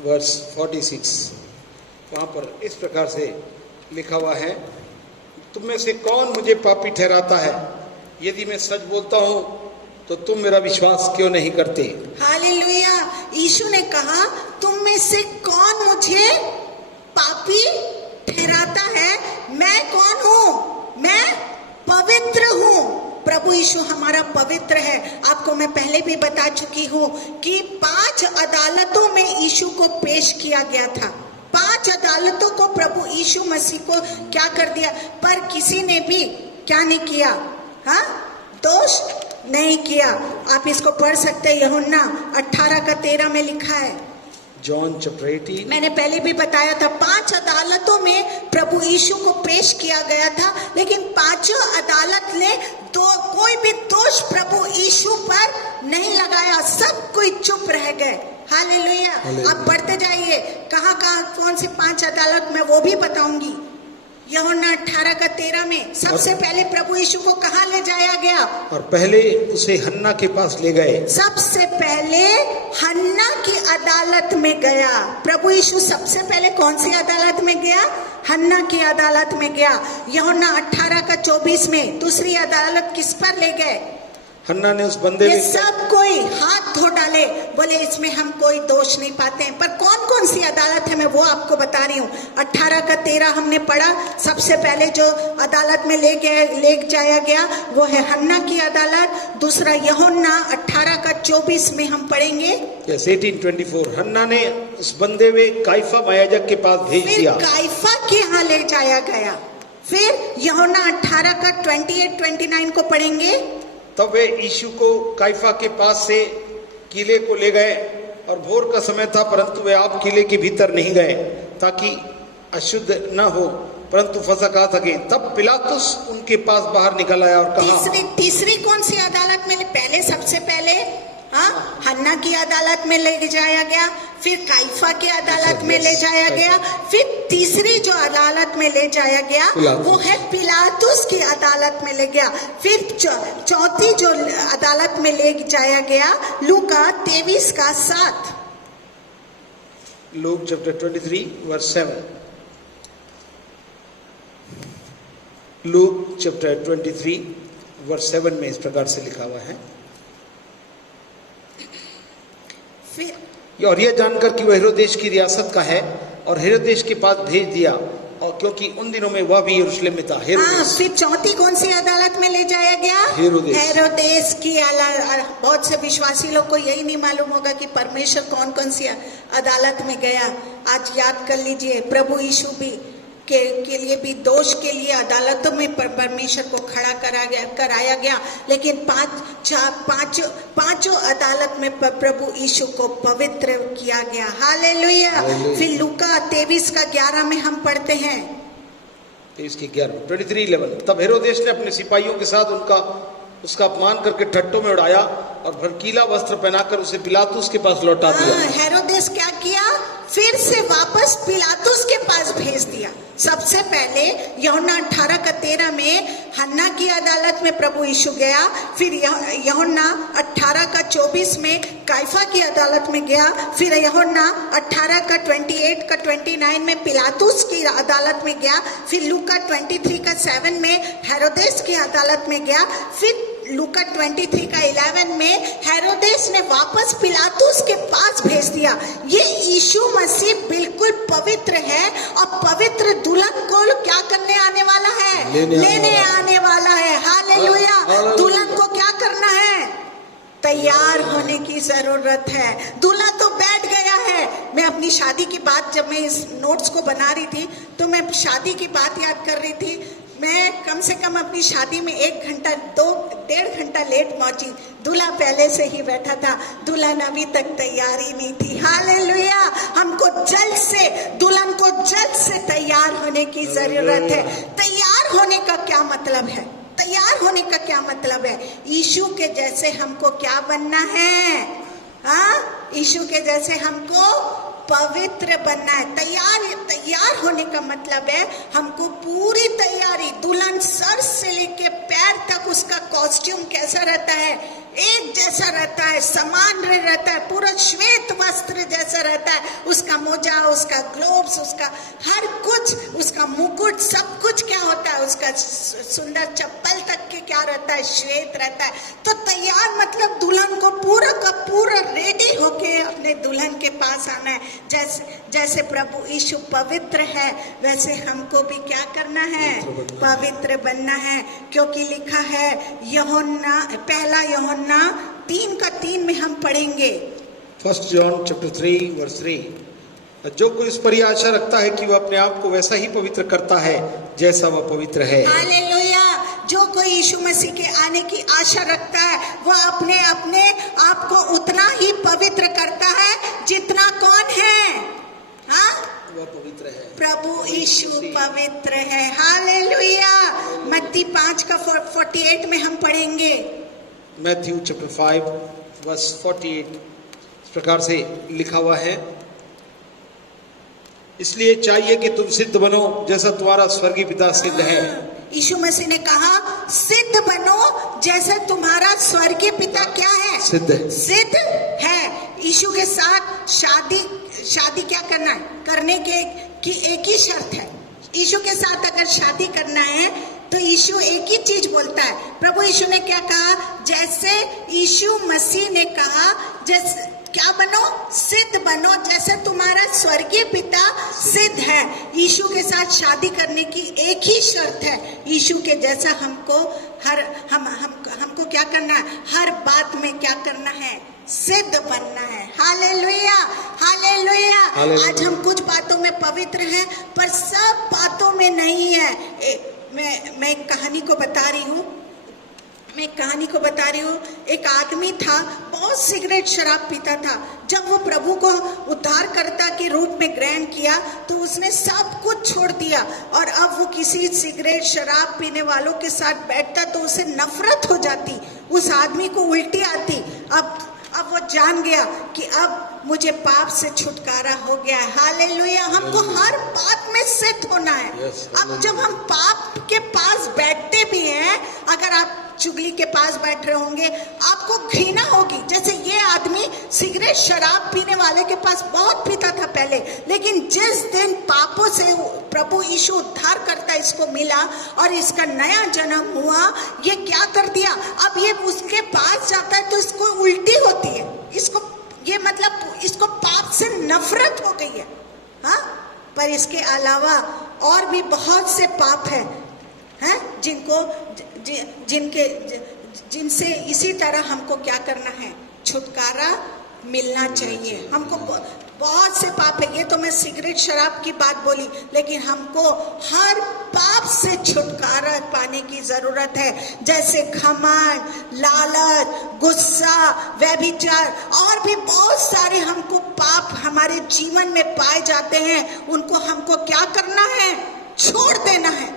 verse 46। वहाँ पर इस प्रकार से लिखा हुआ है, तुम में से कौन मुझे पापी ठहराता है? यदि मैं सच बोलता हूँ तो तुम मेरा विश्वास क्यों नहीं करते? हालेलुया। यीशु ने कहा तुम में से कौन मुझे पापी ठहराता है? मैं कौन हूँ? मैं पवित्र हूँ। प्रभु यीशु हमारा पवित्र है। आपको मैं पहले भी बता चुकी हूँ कि 5 अदालतों में यीशु को पेश किया गया था। 5 अदालतों को प्रभु यीशु मसीह को क्या कर दिया, पर किसी ने भी क्या नहीं किया? हाँ, दोष नहीं किया। आप इसको पढ़ सकते हैं, यूहन्ना 18:13 में लिखा है। जॉन चैप्टर 18 मैंने पहले भी बताया था 5 अदालतों में प्रभु यीशु को पेश किया गया था, लेकिन पांचों अदालत ने तो कोई भी दोष प्रभु यीशु पर नहीं लगाया, सब कोई चुप रह गए। हालेलुया। आप बढ़ते जाइए, कहाँ कौन सी 5 अदालत में वो भी बताऊंगी। यूहन्ना 18:13 में सबसे पहले प्रभु यीशु को कहाँ ले जाया गया? और पहले उसे हन्ना के पास ले गए। सबसे पहले हन्ना की अदालत में गया प्रभु यीशु। सबसे पहले कौन सी अदालत में गया? हन्ना की अदालत में गया। यूहन्ना 18:24 में दूसरी अदालत किस पर ले गए? हन्ना ने उस बंदे ये में सब कोई हाथ धो डाले, बोले इसमें हम कोई दोष नहीं पाते हैं। पर कौन कौन सी अदालत है मैं वो आपको बता रही हूँ। 18:13 हमने पढ़ा। सबसे पहले जो अदालत में ले जाया गया वो है हन्ना की अदालत। दूसरा यूहन्ना 18:24 में हम पढ़ेंगे। यस 18:24 हन्ना ने उस बंदे में काइफा महायाजक के पास भेज दिया। काइफा के यहाँ ले जाया गया। फिर यूहन्ना 18:28-29 को पढ़ेंगे। तब वे यीशु को काइफा के पास से किले को ले गए और भोर का समय था, परंतु वे आप किले के भीतर नहीं गए ताकि अशुद्ध न हो, परंतु फंसा खा सके। तब पिलातुस उनके पास बाहर निकल आया और कहा। तीसरी कौन सी अदालत में? पहले सबसे पहले हन्ना की अदालत में ले जाया गया, फिर काइफा की अदालत में ले जाया गया, फिर तीसरी जो अदालत में ले जाया गया वो है पिलातुस की अदालत में ले गया। फिर चौथी जो अदालत में ले जाया गया लूका 23:7। Luke chapter 23 verse 7। Luke chapter 23 verse 7 में इस प्रकार से लिखा हुआ है। और यह जानकर कि वह हेरोदेस की रियासत का है और हेरोदेस के पास भेज दिया, और क्योंकि उन दिनों में वह भी यरूशलेम में था। फिर चौथी कौन सी अदालत में ले जाया गया? हेरोदेस की बहुत से विश्वासी लोग को यही नहीं मालूम होगा कि परमेश्वर कौन कौन सी अदालत में गया। आज याद कर लीजिए, प्रभु यीशु भी के लिए भी दोष के लिए अदालतों में परमेश्वर को खड़ा कराया गया, लेकिन पांचों अदालत में प्रभु यीशु को पवित्र किया गया। हालेलुया। फिर लूका 23:11 में हम पढ़ते हैं। 23:11 तब हेरोदेस ने अपने सिपाहियों के साथ उसका अपमान करके ठट्टों में उड़ाया और भड़कीला वस्त्र पहनाकर उसे पिलातुस के पास लौटा दिया। हेरोदेस क्या किया? फिर से वापस पिलातुस के पास भेज दिया। सबसे पहले यूहन्ना 18:13 में हन्ना की अदालत में प्रभु यीशु गया, फिर यूहन्ना 18:24 में काइफा की अदालत में गया, फिर यूहन्ना 18:28-29 में पिलातुस की अदालत में गया, फिर लूका 23:7 में हेरोदेस की अदालत में गया, फिर लूका 23:11 में हेरोदेस ने वापस पिलातुस के पास भेज दिया। ये यीशु मसीह बिल्कुल पवित्र है और पवित्र दुल्हन को क्या करने आने वाला है? लेने आने वाला है। हालेलुया। दुल्हन को क्या करना है? तैयार होने की जरूरत है। दूल्हा तो बैठ गया है। मैं अपनी शादी की बात, जब मैं इस नोट्स को बना रही थी तो मैं शादी की बात याद कर रही थी। मैं कम से कम अपनी शादी में 1 घंटा 1.5 घंटा लेट पहुंची। दूल्हा पहले से ही बैठा था, दुल्हन अभी तक तैयार ही नहीं थी। हालेलुया। हमको दुल्हन को जल्द से तैयार होने की जरूरत है। तैयार होने का क्या मतलब है? तैयार होने का क्या मतलब है? यीशु के जैसे हमको क्या बनना है? यीशु के जैसे हमको पवित्र बनना है। तैयार होने का मतलब है हमको पूरी तैयारी, दुल्हन सर से लेके पैर तक उसका कॉस्ट्यूम कैसा रहता है? एक जैसा रहता है, समान रहता है, पूरा श्वेत वस्त्र जैसा रहता है। उसका मोजा, उसका ग्लोव्स, उसका हर कुछ, उसका मुकुट, सब कुछ क्या होता है? उसका सुंदर चप्पल तक के क्या रहता है? श्वेत रहता है। तो तैयार मतलब दुल्हन को पूरा का पूरा रेडी होके अपने दुल्हन के पास आना है। जैसे प्रभु यीशु पवित्र है, वैसे हमको भी क्या करना है? पवित्र बनना है। क्योंकि लिखा है यूहन्ना 1 यूहन्ना 3:3 में हम पढ़ेंगे। 1 जॉन चैप्टर 3 वर्स 3। जो कोई इस पर आशा रखता है कि वह अपने आप को वैसा ही पवित्र करता है जैसा वह पवित्र है। हालेलुया। जो कोई यीशु मसीह के आने की आशा रखता है वह अपने आप को उतना ही पवित्र करता है जितना कौन है? हाँ, वह पवित्र है। प्रभु यीशु पवित्र है। हालेलुया। मत्ती 5 का 48 में हम पढ़ेंगे। मैथ्यू चैप्टर 5 वर्स 48 इस प्रकार से लिखा हुआ है, इसलिए चाहिए कि तुम सिद्ध बनो जैसा तुम्हारा स्वर्गीय पिता सिद्ध है। यीशु मसीह ने कहा सिद्ध बनो जैसे तुम्हारा स्वर्गीय पिता क्या है? सिद्ध है। सिद्ध है। यीशु के साथ शादी क्या करना है? करने के की एक ही शर्त है। यीशु के साथ अगर शादी करना है तो यीशु एक ही चीज बोलता है। प्रभु यीशु ने क्या कहा? जैसे यीशु मसीह ने कहा, जैसे क्या बनो? सिद्ध बनो जैसे तुम्हारा स्वर्गीय पिता सिद्ध है। यीशु के साथ शादी करने की एक ही शर्त है, यीशु के जैसा हमको हमको क्या करना है? हर बात में क्या करना है? सिद्ध बनना है। Hallelujah, hallelujah. आज हम कुछ बातों में पवित्र हैं पर सब बातों में नहीं है। मैं एक कहानी को बता रही हूँ। एक आदमी था, बहुत सिगरेट शराब पीता था। जब वो प्रभु को उद्धारकर्ता के रूप में ग्रहण किया तो उसने सब कुछ छोड़ दिया और अब वो किसी सिगरेट शराब पीने वालों के साथ बैठता तो उसे नफरत हो जाती, उस आदमी को उल्टी आती। अब वो जान गया कि अब मुझे पाप से छुटकारा हो गया है। हालेलुया। हमको हर बात में सिद्ध होना है। अब जब हम पाप के पास बैठते भी हैं, अगर आप चुगली के पास बैठ रहे होंगे, आपको घृणा होगी। जैसे ये आदमी सिगरेट शराब पीने वाले के पास बहुत पीता था पहले, लेकिन जिस दिन पापों से प्रभु यीशु उद्धार करता इसको मिला और इसका नया जन्म हुआ, ये क्या कर दिया? अब ये उसके पास जाता है तो इसको उल्टी होती है। इसको पाप से नफरत हो गई है। हाँ, पर इसके अलावा और भी बहुत से पाप हैं जिनसे इसी तरह हमको क्या करना है? छुटकारा मिलना चाहिए। हमको बहुत से पाप है। ये तो मैं सिगरेट शराब की बात बोली, लेकिन हमको हर पाप से छुटकारा पाने की जरूरत है। जैसे घमंड, लालच, गुस्सा, व्यभिचार और भी बहुत सारे हमको पाप हमारे जीवन में पाए जाते हैं। उनको हमको क्या करना है? छोड़ देना है।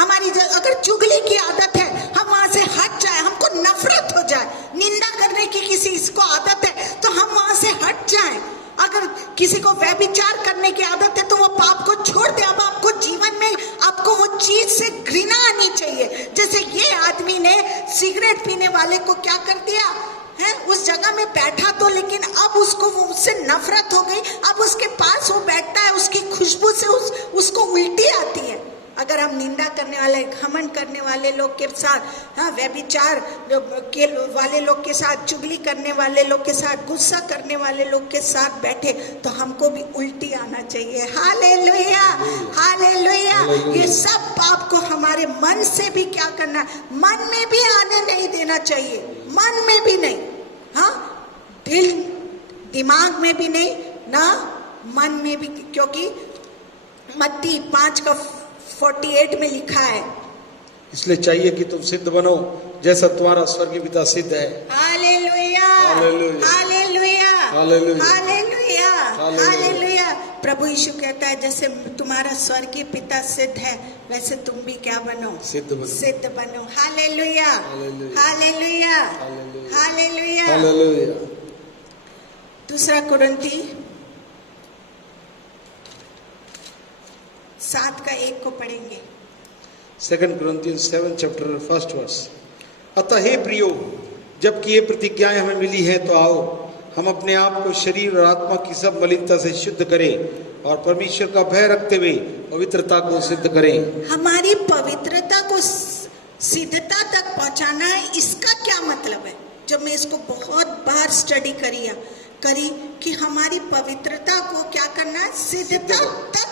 हमारी अगर चुगली की आदत है, हम वहां से हट जाए, हमको नफरत हो जाए, निंदा करने की किसी इसको आदत है तो हम वहां से हट जाएं। अगर किसी को व्यभिचार करने की आदत है तो वो पाप को छोड़ दे। अब आपको जीवन में आपको वो चीज से घृणा आनी चाहिए। जैसे ये आदमी ने सिगरेट पीने वाले को क्या कर दिया है? उस जगह में बैठा तो, लेकिन अब उसको उससे नफरत हो गई। अब उसके पास वो बैठता है, उसकी खुशबू से उसको उल्टी आती है। अगर हम निंदा करने वाले, घमंड करने वाले लोग के साथ, हाँ, व्यभिचार के वाले लोग के साथ, चुगली करने वाले लोग के साथ, गुस्सा करने वाले लोग के साथ बैठे तो हमको भी उल्टी आना चाहिए। Hallelujah, hallelujah. ये सब पाप को हमारे मन से भी क्या करना, मन में भी आने नहीं देना चाहिए। मन में भी नहीं, हाँ, दिल दिमाग में भी नहीं ना, मन में भी। क्योंकि मत्ती 5 का 48 में लिखा है, इसलिए चाहिए कि तुम सिद्ध बनो जैसा तुम्हारा स्वर्गीय पिता सिद्ध है। Hallelujah, hallelujah, hallelujah, hallelujah, hallelujah, hallelujah. प्रभु यीशु कहता है जैसे तुम्हारा स्वर्गीय पिता सिद्ध है वैसे तुम भी क्या बनो? सिद्ध बनो, सिद्ध बनो। Hallelujah, hallelujah, hallelujah. हालेलुया। दूसरा कुरिन्थी 7 का 1 को पढ़ेंगे। 2 Corinthians 7 chapter 1st verse। अतः हे प्रियो, जबकि ये प्रतिज्ञाएं हमें मिली हैं तो आओ हम अपने आप को शरीर और आत्मा की सब मलिनता से शुद्ध करें और परमेश्वर का भय रखते हुए पवित्रता को सिद्ध करें। हमारी पवित्रता को सिद्धता तक पहुंचाना है, इसका क्या मतलब है? जब मैं इसको बहुत बार स्टडी करी कि हमारी पवित्रता को क्या करना है? सिद्धता तक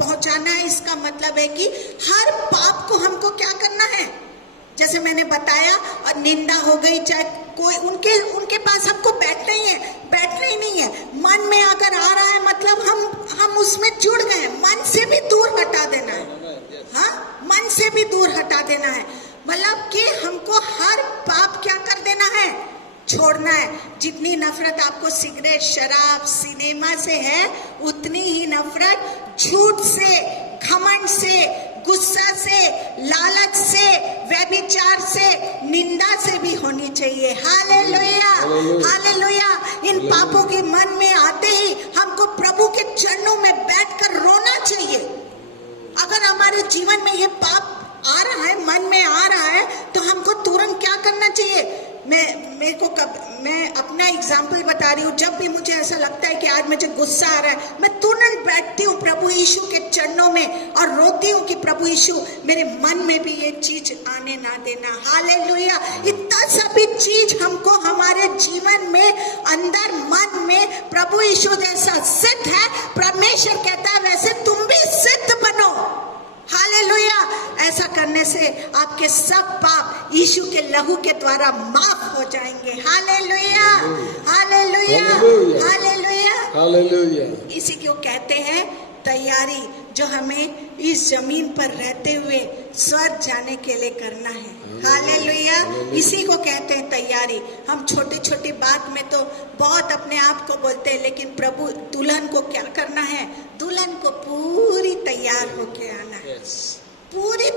पहुंचाना है। इसका मतलब है कि हर पाप को हमको क्या करना है? जैसे मैंने बताया, और निंदा हो गई, चाहे कोई उनके पास हमको बैठना ही नहीं है। मन में अगर आ रहा है मतलब हम उसमें जुड़ गए। मन से भी दूर हटा देना है। हाँ, मन से भी दूर हटा देना है। मतलब कि हमको हर पाप क्या कर देना है? छोड़ना है। जितनी नफरत आपको सिगरेट, शराब, सिनेमा से है, उतनी ही नफरत झूठ से, घमंड से, गुस्सा से, लालच से, व्यभिचार से, निंदा से भी होनी चाहिए। Hallelujah, hallelujah. इन पापों के मन में आते ही हमको प्रभु के चरणों में बैठकर रोना चाहिए। अगर हमारे जीवन में ये पाप आ रहा है, मन में आ रहा है, तो हमको तुरंत क्या करना चाहिए? मैं अपना एग्जाम्पल बता रही हूँ। जब भी मुझे ऐसा लगता है कि आज मुझे गुस्सा आ रहा है, मैं तुरंत बैठती हूँ प्रभु यीशु के चरणों में और रोती हूँ कि प्रभु यीशु मेरे मन में भी ये चीज आने ना देना। हालेलुया। इतना सभी चीज हमको हमारे जीवन में, अंदर मन में प्रभु यीशु जैसा सिद्ध है। परमेश्वर कहता है वैसे तुम भी सिद्ध बनो। हालेलुया। ऐसा करने से आपके सब पाप यीशु के लहू के द्वारा माफ हो जाएंगे। Hallelujah, hallelujah, hallelujah, hallelujah. इसी को कहते हैं तैयारी, जो हमें इस जमीन पर रहते हुए स्वर्ग जाने के लिए करना है। हालेलुया। इसी को कहते हैं तैयारी। हम छोटी छोटी बात में तो बहुत अपने आप को बोलते हैं, लेकिन प्रभु दुल्हन को क्या करना है? दुल्हन को पूरी तैयार होके आना है। पूरी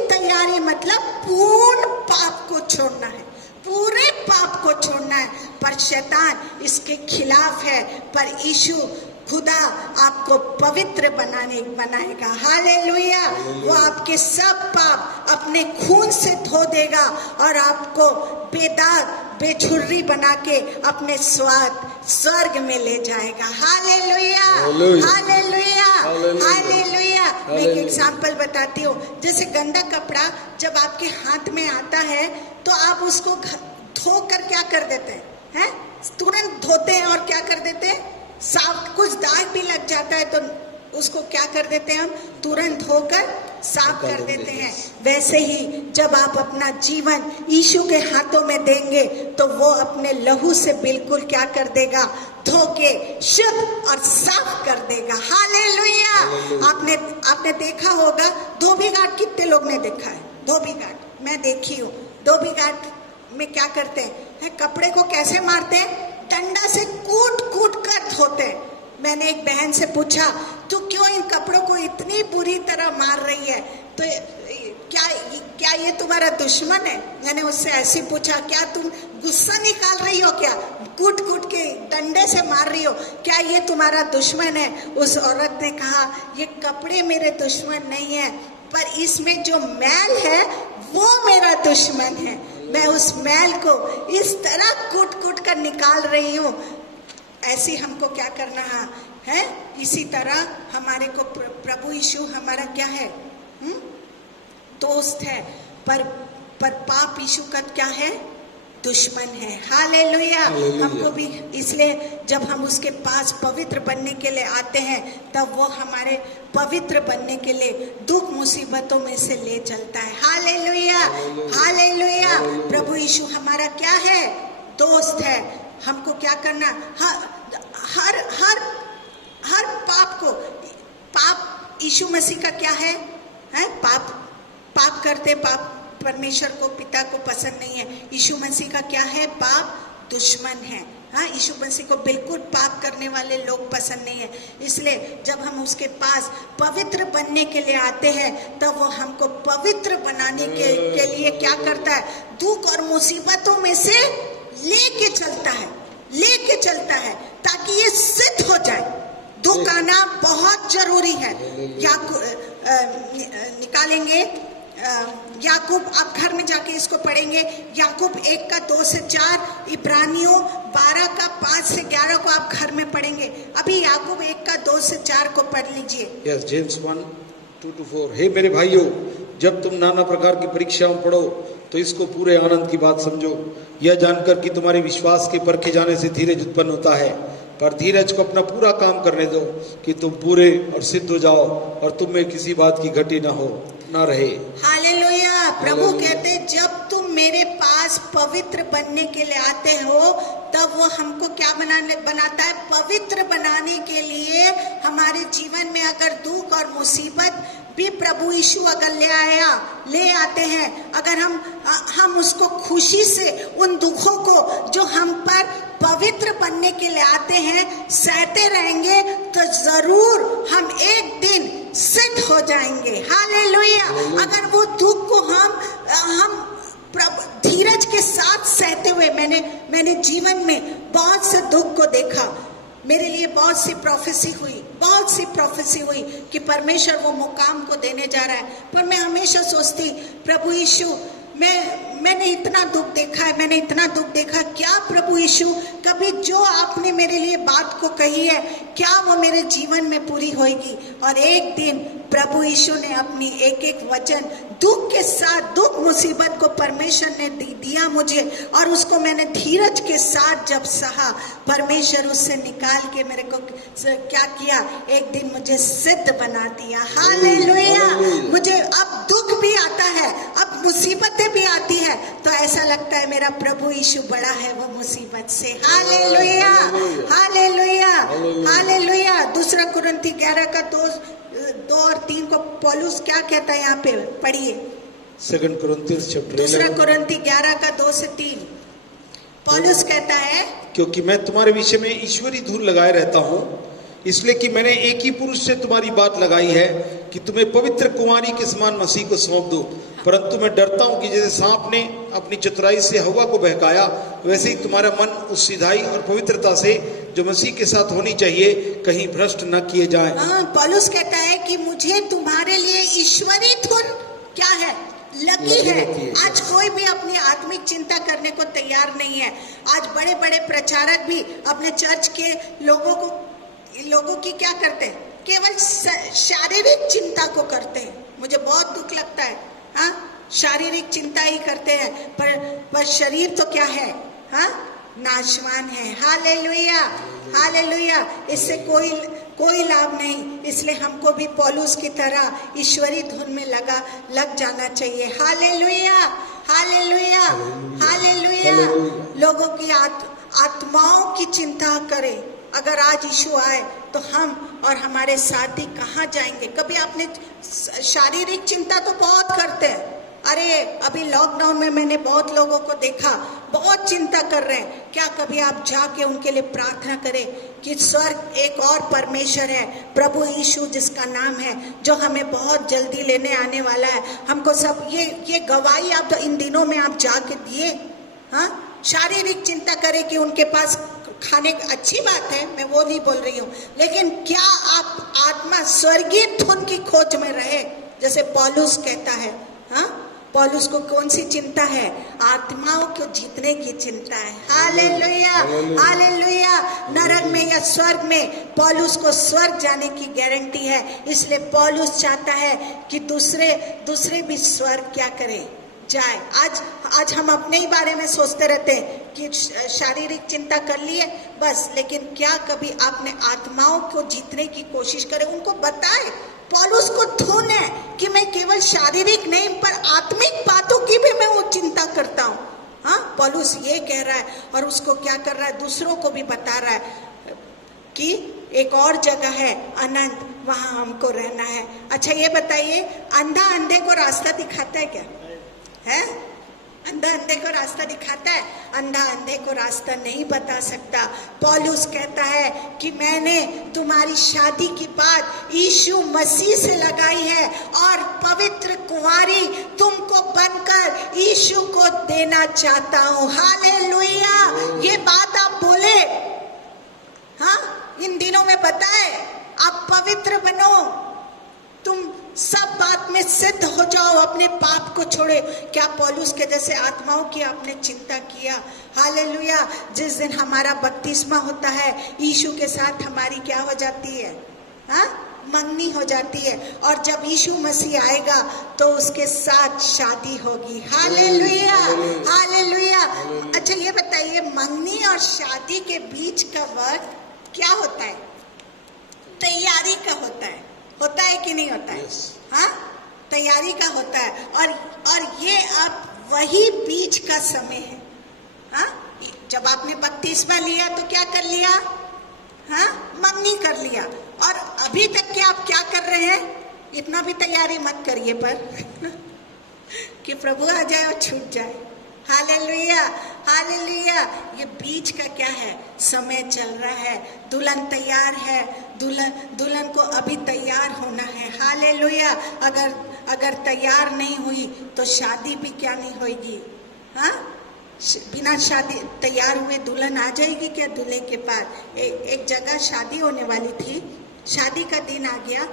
तैयारी मतलब पूर्ण पाप को छोड़ना है, पूरे पाप को छोड़ना है। पर शैतान इसके खिलाफ है, पर यीशु खुदा आपको पवित्र बनाएगा। हालेलुया। वो आपके सब पाप अपने खून से धो देगा और आपको बेदाग, बेछुर्री बना के अपने स्वर्ग में ले जाएगा। Hallelujah, hallelujah, hallelujah. मैं एक एग्जाम्पल बताती हूँ। जैसे गंदा कपड़ा जब आपके हाथ में आता है तो आप उसको धोकर क्या कर देते हैं? तुरंत धोते हैं और क्या कर देते हैं? साफ, कुछ दाग भी लग जाता है तो उसको क्या कर देते हैं? हम तुरंत धोकर साफ कर देते हैं। वैसे ही जब आप अपना जीवन यीशु के हाथों में देंगे तो वो अपने लहू से बिल्कुल क्या कर देगा? धो के शुद्ध और साफ कर देगा। हालेलुया। आपने देखा होगा धोबी घाट, कितने लोग ने देखा है? धोबी घाट मैं देखी हूँ। धोबी घाट में क्या करते हैं? कपड़े को कैसे मारते हैं? डंडा से कूट कूट कर धोते हैं। मैंने एक बहन से पूछा, तू क्यों इन कपड़ों को इतनी बुरी तरह मार रही है? तो क्या ये तुम्हारा दुश्मन है? मैंने उससे ऐसे पूछा, क्या तुम गुस्सा निकाल रही हो? क्या कूट कूट के डंडे से मार रही हो? क्या ये तुम्हारा दुश्मन है? उस औरत ने कहा, ये कपड़े मेरे दुश्मन नहीं है, पर इसमें जो मैल है वो मेरा दुश्मन है। मैं उस मैल को इस तरह कूट कूट कर निकाल रही हूँ। ऐसी हमको क्या करना है? इसी तरह हमारे को प्रभु यीशु हमारा क्या है? दोस्त है, पर पाप यीशु का क्या है? दुश्मन है। हालेलुया। हमको भी इसलिए जब हम उसके पास पवित्र बनने के लिए आते हैं तब वो हमारे पवित्र बनने के लिए दुख मुसीबतों में से ले चलता है। Hallelujah, hallelujah. प्रभु यीशु हमारा क्या है? दोस्त है। हमको क्या करना? हर पाप यीशु मसीह का क्या है? पाप करते, पाप परमेश्वर को, पिता को पसंद नहीं है। यीशु मसीह का क्या है? पाप दुश्मन है। यीशु मसीह को बिल्कुल पाप करने वाले लोग पसंद नहीं है। इसलिए जब हम उसके पास पवित्र बनने के लिए आते हैं तब वो हमको पवित्र बनाने के लिए क्या करता है? दुख और मुसीबतों में से लेके चलता है ताकि ये सिद्ध हो जाए। दुख आना बहुत जरूरी है। निकालेंगे याकूब, आप घर में जाके इसको पढ़ेंगे। याकूब 1:2-4, इब्रानियों 12:5-11 को आप घर में पढ़ेंगे। अभी याकूब 1:2-4 को पढ़ लीजिए। Yes, James 1:2-4। हे मेरे भाइयों, जब तुम नाना प्रकार की परीक्षाओं पढ़ो तो इसको पूरे आनंद की बात समझो, यह जानकर कि तुम्हारे विश्वास के परखे जाने से धीरज उत्पन्न होता है। पर धीरज को अपना पूरा काम करने दो कि तुम पूरे और सिद्ध हो जाओ और तुम में किसी बात की घटी ना रहे। हालेलुया। प्रभु कहते जब तुम मेरे पास पवित्र बनने के लिए आते हो तब वो हमको क्या बनाता है? पवित्र बनाने के लिए हमारे जीवन में अगर दुख और मुसीबत भी प्रभु यीशु अगर ले आते हैं, अगर हम उसको खुशी से उन दुखों को जो हम पर पवित्र बनने के लिए आते हैं सहते रहेंगे, तो जरूर हम एक दिन सिद्ध हो जाएंगे। हालेलुया। अगर वो दुख को हम धीरज के साथ सहते हुए, मैंने जीवन में बहुत से दुख को देखा। मेरे लिए बहुत सी प्रोफेसी हुई कि परमेश्वर वो मुकाम को देने जा रहा है, पर मैं हमेशा सोचती, प्रभु यीशु, मैंने इतना दुख देखा, क्या प्रभु यीशु कभी जो आपने मेरे लिए बात को कही है, क्या वो मेरे जीवन में पूरी होगी? और एक दिन प्रभु यीशु ने अपनी एक वचन दुख के साथ, दुख मुसीबत को परमेश्वर ने दिया मुझे, और उसको मैंने धीरज के साथ जब सहा, परमेश्वर उससे निकाल के मेरे को क्या किया, एक दिन मुझे सिद्ध बना दिया। हालेलुया। मुझे अब दुख भी आता है, अब मुसीबतें भी आती है, तो ऐसा लगता है मेरा प्रभु यीशु बड़ा है वो मुसीबत से। Hallelujah, hallelujah, hallelujah. दूसरा कुरिन्थी 11 का 2 और 3 को पौलुस क्या कहता है यहाँ पे, पढ़िए। दूसरा कुरिन्थी 11 का 2 से 3 पौलुस कहता है, क्योंकि मैं तुम्हारे विषय में ईश्वरी धूल लगाए रहता हूँ, इसलिए कि मैंने एक ही पुरुष से तुम्हारी बात लगाई है कि तुम्हें पवित्र कुमारी के समान मसीह को सौंप दो। परंतु मैं डरता हूँ कि जैसे सांप ने अपनी चतुराई से हवा को बहकाया, वैसे ही तुम्हारा मन उस सिधाई और पवित्रता से जो मसीह के साथ होनी चाहिए कहीं भ्रष्ट न किए जाए। पौलुस कहता है कि मुझे तुम्हारे लिए ईश्वरी धुन क्या है, लगी है। आज कोई भी अपनी आत्मिक चिंता करने को तैयार नहीं है। आज बड़े बड़े प्रचारक भी अपने चर्च के लोगों की क्या करते हैं, केवल शारीरिक चिंता को करते हैं। मुझे बहुत दुख लगता है। हाँ, शारीरिक चिंता ही करते हैं, पर शरीर तो क्या है, हाँ, नाशवान है। Hallelujah, hallelujah. इससे कोई लाभ नहीं। इसलिए हमको भी पौलुस की तरह ईश्वरी धुन में लग जाना चाहिए। Hallelujah, hallelujah, hallelujah. लोगों की आत्माओं की चिंता करें। अगर आज यीशु आए तो हम और हमारे साथी कहाँ जाएंगे? कभी आपने शारीरिक चिंता तो बहुत करते हैं। अरे अभी लॉकडाउन में मैंने बहुत लोगों को देखा, बहुत चिंता कर रहे हैं। क्या कभी आप जाके उनके लिए प्रार्थना करें कि स्वर्ग एक और परमेश्वर है, प्रभु यीशु जिसका नाम है, जो हमें बहुत जल्दी लेने आने वाला है। हमको सब ये गवाही आप इन दिनों में आप जाके दिए। हाँ, शारीरिक चिंता करें कि उनके पास खाने, अच्छी बात है, मैं वो नहीं बोल रही हूँ, लेकिन क्या आप आत्मा स्वर्गीय धुन की खोज में रहे, जैसे पौलुस कहता है। हाँ, पौलुस को कौन सी चिंता है? आत्माओं को जीतने की चिंता है। Hallelujah, hallelujah. नरक में या स्वर्ग में, पौलुस को स्वर्ग जाने की गारंटी है। इसलिए पौलुस चाहता है कि दूसरे भी स्वर्ग क्या करें, जाए। आज हम अपने ही बारे में सोचते रहते हैं कि शारीरिक चिंता कर लिए बस, लेकिन क्या कभी आपने आत्माओं को जीतने की कोशिश करें, उनको बताए। पौलुस को धुन है कि मैं केवल शारीरिक नहीं पर आत्मिक बातों की भी मैं वो चिंता करता हूँ। हाँ, पौलुस ये कह रहा है और उसको क्या कर रहा है, दूसरों को भी बता रहा है कि एक और जगह है अनंत, वहां हमको रहना है। अच्छा ये बताइए, अंधा अंधे को रास्ता दिखाता है क्या? है? अंधा अंधे को रास्ता दिखाता है? अंधा अंधे को रास्ता नहीं बता सकता। पौलुस कहता है कि मैंने तुम्हारी शादी की बात यीशु मसीह से लगाई है और पवित्र कुंवारी तुमको बनकर यीशु को देना चाहता हूँ। हालेलुया। ये बात आप बोले, हाँ, इन दिनों में बताए, आप पवित्र बनो, तुम सब बात में सिद्ध हो जाओ, अपने पाप को छोड़े। क्या पौलुस के जैसे आत्माओं की आपने चिंता किया? हालेलुया। जिस दिन हमारा बपतिस्मा होता है, यीशु के साथ हमारी क्या हो जाती है? हाँ, मंगनी हो जाती है। और जब यीशु मसीह आएगा तो उसके साथ शादी होगी। Hallelujah, hallelujah. अच्छा ये बताइए, मंगनी और शादी के बीच का वक्त क्या होता है? तैयारी का होता है कि नहीं होता है? हाँ, तैयारी का होता है। और ये अब वही बीच का समय है। हाँ, जब आपने बपतिस्मा लिया तो क्या कर लिया? हाँ, मंगनी कर लिया। और अभी तक के आप क्या कर रहे हैं? इतना भी तैयारी मत करिए पर कि प्रभु आ जाए और छूट जाए। Hallelujah, hallelujah. ये बीच का क्या है, समय चल रहा है, दुल्हन तैयार है, दुल्हन को अभी तैयार होना है। हालेलुया। अगर तैयार नहीं हुई तो शादी भी क्या नहीं होगी। हाँ, बिना शादी तैयार हुए दुल्हन आ जाएगी क्या दूल्हे के पास। एक जगह शादी होने वाली थी, शादी का दिन आ गया,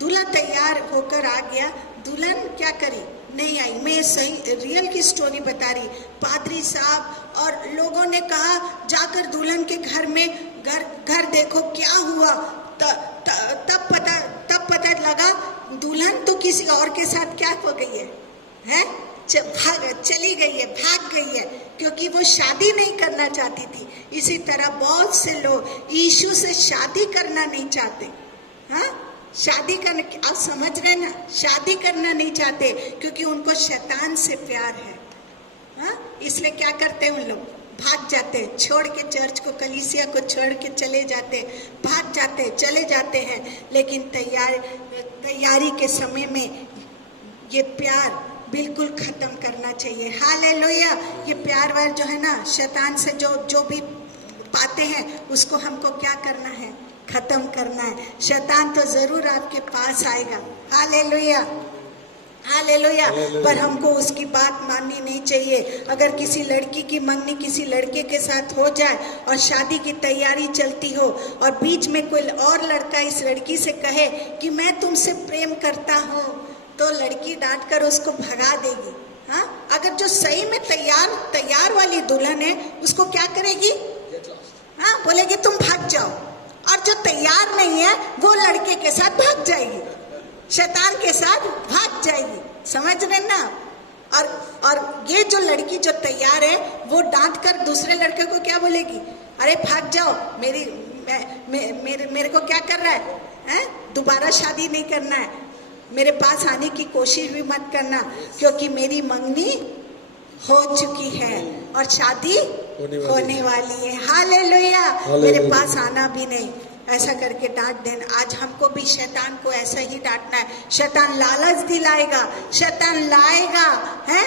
दूल्हा तैयार होकर आ गया, दुल्हन क्या करी, नहीं आई। मैं सही रियल की स्टोरी बता रही। पादरी साहब और लोगों ने कहा जाकर दुल्हन के घर में घर देखो क्या हुआ। तब पता लगा दुल्हन तो किसी और के साथ क्या हो गई है, चली गई है, भाग गई है, क्योंकि वो शादी नहीं करना चाहती थी। इसी तरह बहुत से लोग यीशु से शादी करना नहीं चाहते। हाँ, शादी करना, आप समझ रहे ना, शादी करना नहीं चाहते क्योंकि उनको शैतान से प्यार है। हाँ, इसलिए क्या करते हैं उन लोग, भाग जाते हैं, छोड़ के चर्च को, कलीसिया को छोड़ के चले जाते, भाग जाते, चले जाते हैं। लेकिन तैयारी के समय में ये प्यार बिल्कुल खत्म करना चाहिए। हालेलुया। ये प्यार वार जो है ना, शैतान से जो भी पाते हैं उसको हमको क्या करना है, खत्म करना है। शैतान तो जरूर आपके पास आएगा। Hallelujah, hallelujah. पर हमको उसकी बात माननी नहीं चाहिए। अगर किसी लड़की की मंगनी किसी लड़के के साथ हो जाए और शादी की तैयारी चलती हो और बीच में कोई और लड़का इस लड़की से कहे कि मैं तुमसे प्रेम करता हूँ, तो लड़की डांट कर उसको भगा देगी। हाँ, अगर जो सही में तैयार वाली दुल्हन है उसको क्या करेगी, हाँ, बोलेगी तुम भाग जाओ। और जो तैयार नहीं है वो लड़के के साथ भाग जाएगी, शैतान के साथ भाग जाएगी। समझ रहे ना। और ये जो लड़की जो तैयार है वो डांट कर दूसरे लड़के को क्या बोलेगी, अरे भाग जाओ, मेरे को क्या कर रहा है, दोबारा शादी नहीं करना है, मेरे पास आने की कोशिश भी मत करना, क्योंकि मेरी मंगनी हो चुकी है और शादी होने वाली है। हालेलुया। मेरे पास आना भी नहीं, ऐसा करके डांट देना। आज हमको भी शैतान को ऐसा ही डांटना है। शैतान लालच दिलाएगा, शैतान लाएगा, है,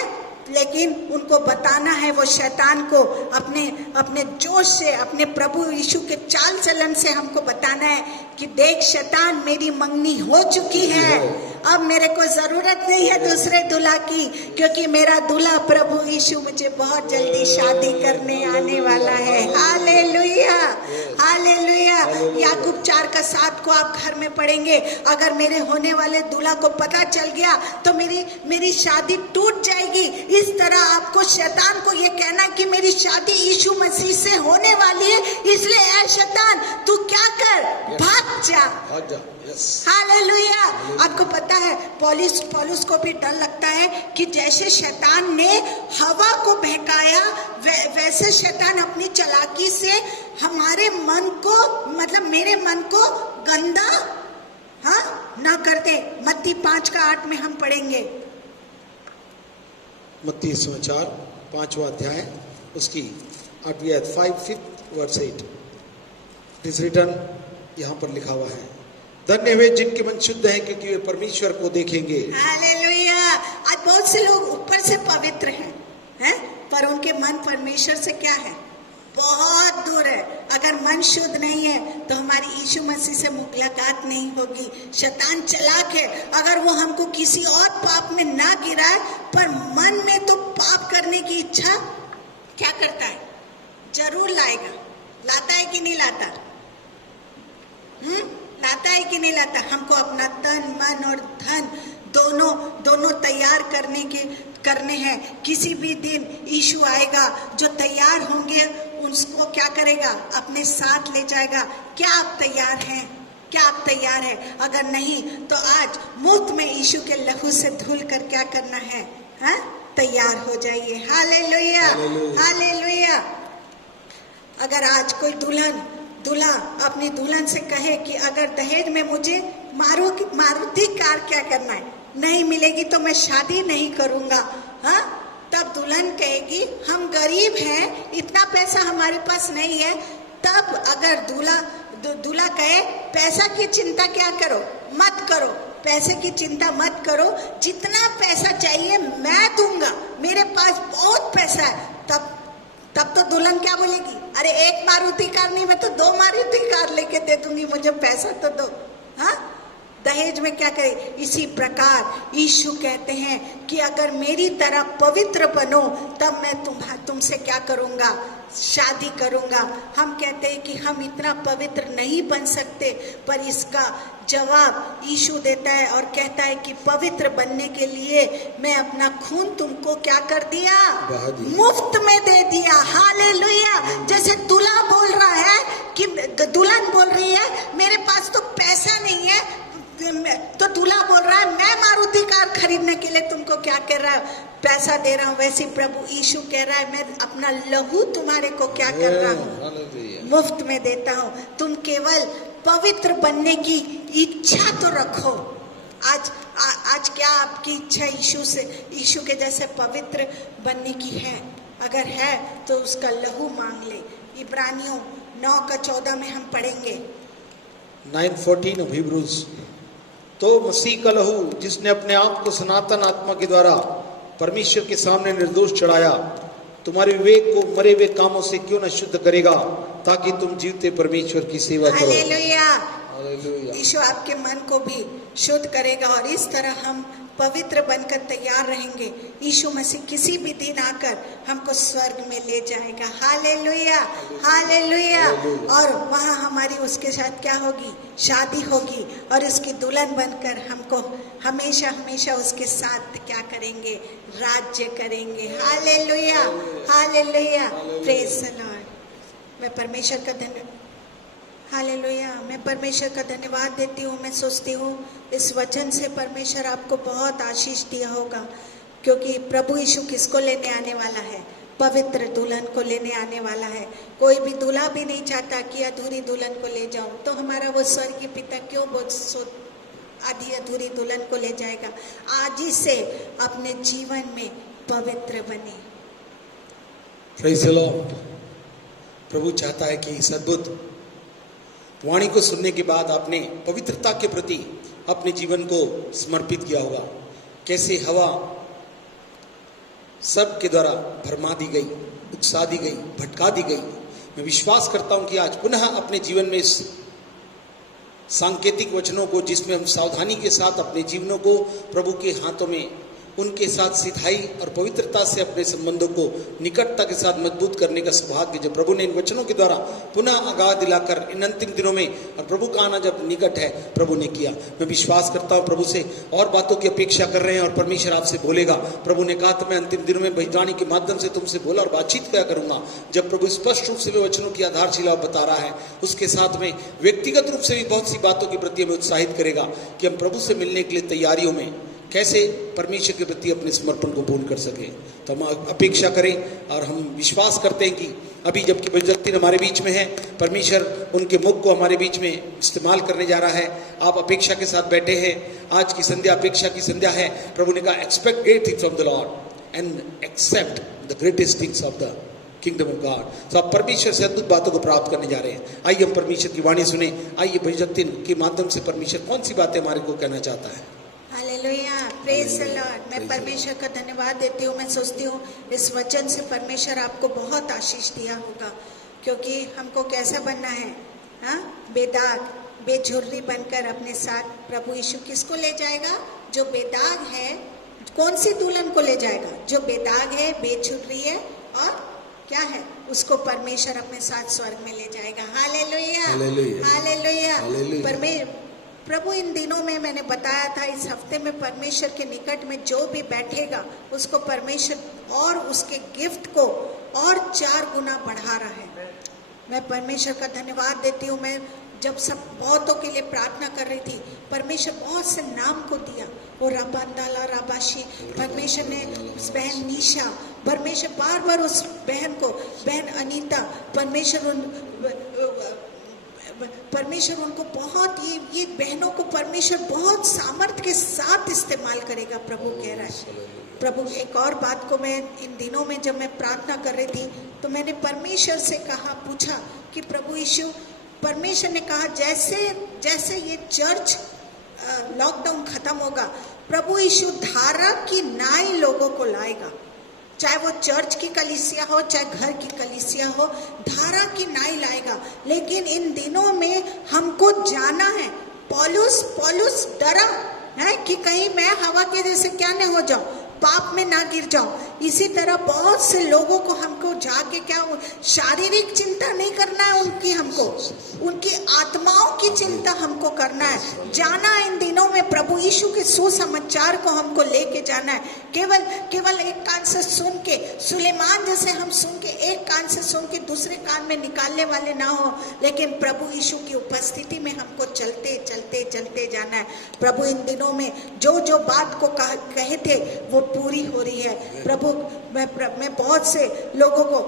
लेकिन उनको बताना है, वो शैतान को अपने जोश से, अपने प्रभु यीशु के चाल चलन से हमको बताना है कि देख शैतान, मेरी मंगनी हो चुकी है, अब मेरे को जरूरत नहीं है दूसरे दूल्हा की, क्योंकि मेरा दूल्हा प्रभु यीशु मुझे बहुत जल्दी शादी करने आने वाला है। Hallelujah, hallelujah. याकूब 4:7 को आप घर में पढ़ेंगे। अगर मेरे होने वाले दूल्हा को पता चल गया तो मेरी शादी टूट जाएगी। इस तरह आपको शैतान को ये कहना कि मेरी शादी यीशु मसीह से होने वाली है, इसलिए ऐ शैतान तू क्या कर, भाग जा। हालेलुया। आपको पता है पौलुस को भी डर लगता है कि जैसे शैतान ने हवा को बहकाया, वैसे शैतान अपनी चालाकी से हमारे मन को, मतलब मेरे मन को गंदा, हाँ, ना कर दे। मत्ती 5:8 में हम पढ़ेंगे। मत्ती समाचार 5वां अध्याय उसकी 8वीं आयत 5:8 इट इज रिटन, यहाँ पर लिखा हुआ है, धन्य वे जिनके मन शुद्ध हैं क्योंकि वे परमेश्वर को देखेंगे। हालेलुया। आज बहुत से लोग ऊपर से पवित्र हैं, पर उनके मन परमेश्वर से क्या है, बहुत दूर है। अगर मन शुद्ध नहीं है तो हमारी यीशु मसीह से मुलाकात नहीं होगी। शैतान चालाक है, अगर वो हमको किसी और पाप में ना गिराए, पर मन में तो पाप करने की इच्छा क्या करता है, जरूर लाएगा। लाता है कि नहीं लाता, लाता है कि नहीं लाता। हमको अपना तन, मन और धन दोनों तैयार करने हैं। किसी भी दिन यीशु आएगा, जो तैयार होंगे उसको क्या करेगा, अपने साथ ले जाएगा। क्या आप तैयार हैं, क्या आप तैयार हैं? अगर नहीं तो आज मुफ्त में यीशु के लहू से धुल कर क्या करना है, हाँ, तैयार हो जाइए। Hallelujah, hallelujah. अगर आज कोई दूल्हा अपनी दुल्हन से कहे कि अगर दहेज में मुझे मारुति कार क्या करना है, नहीं मिलेगी तो मैं शादी नहीं करूंगा, हाँ, तब दुल्हन कहेगी हम गरीब हैं, इतना पैसा हमारे पास नहीं है। तब अगर दूल्हा कहे पैसा की चिंता क्या करो, मत करो, पैसे की चिंता मत करो, जितना पैसा चाहिए मैं दूंगा, मेरे पास बहुत पैसा है। तब तो दुल्हन क्या बोलेगी, अरे एक मारुति कार नहीं, मैं तो 2 मारुति कार लेके दे दूंगी, मुझे पैसा तो दो। हाँ, दहेज में क्या करे। इसी प्रकार यीशु कहते हैं कि अगर मेरी तरह पवित्र बनो तब मैं तुमसे क्या करूंगा, शादी करूंगा। हम कहते हैं कि हम इतना पवित्र नहीं बन सकते, पर इसका जवाब यीशु देता है और कहता है कि पवित्र बनने के लिए मैं अपना खून तुमको क्या कर दिया, मुफ्त में दे दिया। हालेलुया। जैसे दूल्हा बोल रहा है कि दुल्हन बोल रही है मेरे पास तो पैसा नहीं है, तो दूल्हा बोल रहा है मैं मारुति कार खरीदने के लिए तुमको क्या कर रहा है, पैसा दे रहा हूँ। वैसे प्रभु यीशु कह रहा है मैं अपना लहू तुम्हारे को क्या कर रहा हूँ, मुफ्त में देता हूँ। तुम केवल पवित्र बनने की इच्छा तो रखो। आज क्या आपकी इच्छा यीशु के जैसे पवित्र बनने की है? अगर है तो उसका लहू मांग ले। इब्रानियों 9:14 में हम पढ़ेंगे, 9:14 of Hebrews। तो मसीह का लहू जिसने अपने आप को सनातन आत्मा के द्वारा परमेश्वर के सामने निर्दोष चढ़ाया, तुम्हारे विवेक को मरे हुए कामों से क्यों न शुद्ध करेगा, ताकि तुम जीवते परमेश्वर की सेवा करो। हालेलुया। यीशु आपके मन को भी शुद्ध करेगा और इस तरह हम पवित्र बनकर तैयार रहेंगे। यीशु मसीह किसी भी दिन आकर हमको स्वर्ग में ले जाएगा। Hallelujah, hallelujah. और वहाँ हमारी उसके साथ क्या होगी, शादी होगी और उसकी दुल्हन बनकर हमको हमेशा हमेशा उसके साथ क्या करेंगे, राज्य करेंगे। Hallelujah, hallelujah. Praise the Lord. मैं परमेश्वर का हालेलुया, मैं परमेश्वर का धन्यवाद देती हूँ। मैं सोचती हूँ इस वचन से परमेश्वर आपको बहुत आशीष दिया होगा, क्योंकि प्रभु यीशु किसको लेने आने वाला है, पवित्र दुल्हन को लेने आने वाला है। कोई भी दूल्हा भी नहीं चाहता कि अधूरी दुल्हन को ले जाऊं, तो हमारा वो स्वर्गीय पिता क्यों आधी अधूरी दुल्हन को ले जाएगा। आज ही से अपने जीवन में पवित्र बने। Praise the Lord. प्रभु चाहता है कि इस अद्भुत वाणी को सुनने के बाद आपने पवित्रता के प्रति अपने जीवन को समर्पित किया होगा। कैसे हवा सब के द्वारा भरमा दी गई, उकसा दी गई, भटका दी गई। मैं विश्वास करता हूं कि आज पुनः अपने जीवन में इस सांकेतिक वचनों को, जिसमें हम सावधानी के साथ अपने जीवनों को प्रभु के हाथों में उनके साथ सिधाई और पवित्रता से अपने संबंधों को निकटता के साथ मजबूत करने का सौभाग्य जब प्रभु ने इन वचनों के द्वारा पुनः आगाह दिलाकर इन अंतिम दिनों में, और प्रभु का आना जब निकट है, प्रभु ने किया। मैं विश्वास करता हूँ प्रभु से और बातों की अपेक्षा कर रहे हैं और परमेश्वर आपसे बोलेगा। प्रभु ने कहा था मैं अंतिम दिनों में भविष्यवाणी के माध्यम से तुमसे बोला और बातचीत क्या करूंगा। जब प्रभु स्पष्ट रूप से वचनों की आधारशिला बता रहा है, उसके साथ में व्यक्तिगत रूप से भी बहुत सी बातों के प्रति हमें उत्साहित करेगा कि हम प्रभु से मिलने के लिए तैयारियों में कैसे परमेश्वर के प्रति अपने समर्पण को पूर्ण कर सके। तो हम अपेक्षा करें और हम विश्वास करते हैं कि अभी जबकि भविष्यवक्ता हमारे बीच में है, परमेश्वर उनके मुख को हमारे बीच में इस्तेमाल करने जा रहा है। आप अपेक्षा के साथ बैठे हैं। आज की संध्या अपेक्षा की संध्या है। प्रभु ने कहा expect great things from the Lord and accept the greatest things of the kingdom of God. तो आप परमेश्वर से अद्भुत बातों को प्राप्त करने जा रहे हैं। आइए हम परमेश्वर की वाणी सुने। आइए भविष्यवक्ता के माध्यम से परमेश्वर कौन सी बातें हमारे को कहना चाहता है। Hallelujah, praise the Lord. मैं परमेश्वर का धन्यवाद देती हूँ। मैं सोचती हूँ इस वचन से परमेश्वर आपको बहुत आशीष दिया होगा, क्योंकि हमको कैसा बनना है, हाँ, बेदाग बेझुर्री बनकर अपने साथ। प्रभु यीशु किसको ले जाएगा? जो बेदाग है। कौन सी दुल्हन को ले जाएगा? जो बेदाग है, बेझुर्री है और क्या है, उसको परमेश्वर अपने साथ स्वर्ग में ले जाएगा। Hallelujah, hallelujah. प्रभु इन दिनों में मैंने बताया था, इस हफ्ते में परमेश्वर के निकट में जो भी बैठेगा उसको परमेश्वर और उसके गिफ्ट को और 4 गुना बढ़ा रहा है। मैं परमेश्वर का धन्यवाद देती हूँ। मैं जब सब बहुतों के लिए प्रार्थना कर रही थी, परमेश्वर बहुत से नाम को दिया। वो राबांदाला राबाशी, परमेश्वर ने उस बहन नीशा, परमेश्वर बार बार उस बहन को, बहन अनीता, परमेश्वर उनको बहुत, ये बहनों को परमेश्वर बहुत सामर्थ्य के साथ इस्तेमाल करेगा। प्रभु कह रहा है। प्रभु एक और बात को मैं इन दिनों में जब मैं प्रार्थना कर रही थी, तो मैंने परमेश्वर से कहा, पूछा कि प्रभु यीशु, परमेश्वर ने कहा जैसे जैसे ये चर्च लॉकडाउन खत्म होगा, प्रभु यीशु धारा की नाई लोगों को लाएगा। चाहे वो चर्च की कलीसिया हो, चाहे घर की कलीसिया हो, धारा की नाई लाएगा। लेकिन इन दिनों में हमको जाना है। पौलुस डरा है कि कहीं मैं हवा के जैसे क्या नहीं हो जाऊं, पाप में ना गिर जाऊं। इसी तरह बहुत से लोगों को हमको जाके क्या शारीरिक चिंता नहीं करना है, हमको उनकी आत्माओं की चिंता हमको करना है। जाना है इन दिनों में प्रभु यीशु के सुसमाचार को हमको लेके जाना है। केवल एक कान से सुन के, सुलेमान जैसे हम सुन के एक कान से सुन के दूसरे कान में निकालने वाले ना हो, लेकिन प्रभु यीशु की उपस्थिति में हमको चलते चलते चलते जाना है। प्रभु इन दिनों में जो बात को कहे थे वो पूरी हो रही है। प्रभु मैं बहुत से लोगों को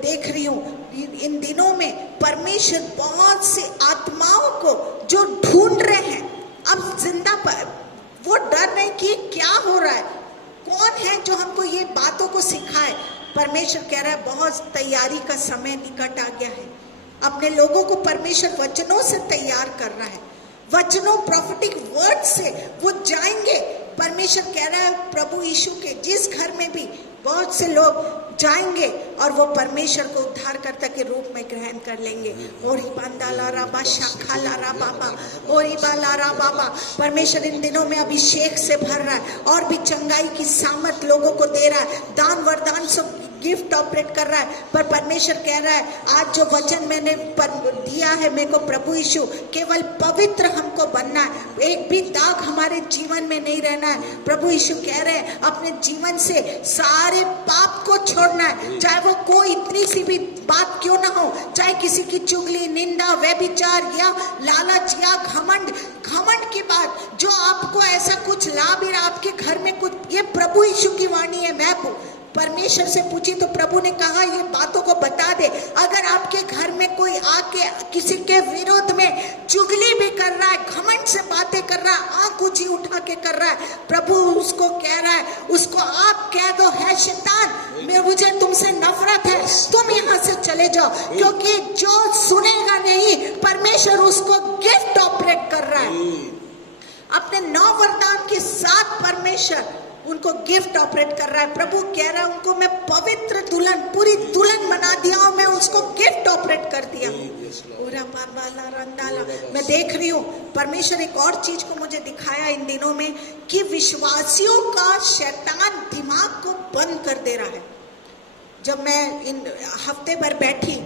देख रही हूँ इन दिनों में, परमेश्वर बहुत से आत्माओं को जो ढूंढ रहे हैं अब जिंदा पर। वो डर रहे कि क्या हो रहा है, कौन है जो हमको ये बातों को सिखाए। परमेश्वर कह रहा है बहुत तैयारी का समय निकट आ गया है। अपने लोगों को परमेश्वर वचनों से तैयार कर रहा है, वचनों प्रोफेटिक वर्ड से वो जाएंगे। परमेश्वर कह रहा है प्रभु यीशु के जिस घर में भी बहुत से लोग जाएंगे और वो परमेश्वर को उद्धारकर्ता के रूप में ग्रहण कर लेंगे। ओरी बांदाला राबा शाखा लारा बाबा, ओरी बालारा बाबा। परमेश्वर इन दिनों में अभिषेक से भर रहा है और भी चंगाई की सामर्थ लोगों को दे रहा है। दान वरदान सब गिफ्ट ऑपरेट कर रहा है। पर परमेश्वर कह रहा है आज जो वचन मैंने दिया है मेरे को प्रभु यीशु, केवल पवित्र हमको बनना है, एक भी दाग हमारे जीवन में नहीं रहना है। प्रभु यीशु कह रहे हैं अपने जीवन से सारे पाप को छोड़ना है, चाहे वो कोई इतनी सी भी बात क्यों ना हो, चाहे किसी की चुगली, निंदा, व्यभिचार या लालच या घमंड की बात जो आपको ऐसा कुछ ला भी रहा, आपके घर में कुछ, ये प्रभु यीशु की वाणी है। मैं परमेश्वर से पूछी तो प्रभु ने कहा ये बातों को बता दे। अगर आपके घर में कोई आके किसी के विरोध में चुगली भी कर रहा है, घमंड से बातें कर रहा है, आंख ऊंची उठा के कर रहा है, प्रभु उसको कह रहा है, उसको आप कह दो है शैतान, मुझे तुमसे नफरत है, तुम यहाँ से चले जाओ। क्योंकि जो सुनेगा नहीं, परमेश्वर उसको गिफ्ट ऑपरेट कर रहा है। अपने 9 वरदान के साथ परमेश्वर उनको गिफ्ट ऑपरेट कर रहा है। प्रभु कह रहा है उनको मैं पवित्र दुल्हन, पूरी दुल्हन बना दिया हूं, मैं उसको गिफ्ट ऑपरेट कर दिया हूं। मैं देख रही हूँ परमेश्वर एक और चीज को मुझे दिखाया इन दिनों में कि विश्वासियों का शैतान दिमाग को बंद कर दे रहा है। जब मैं इन हफ्ते भर बैठी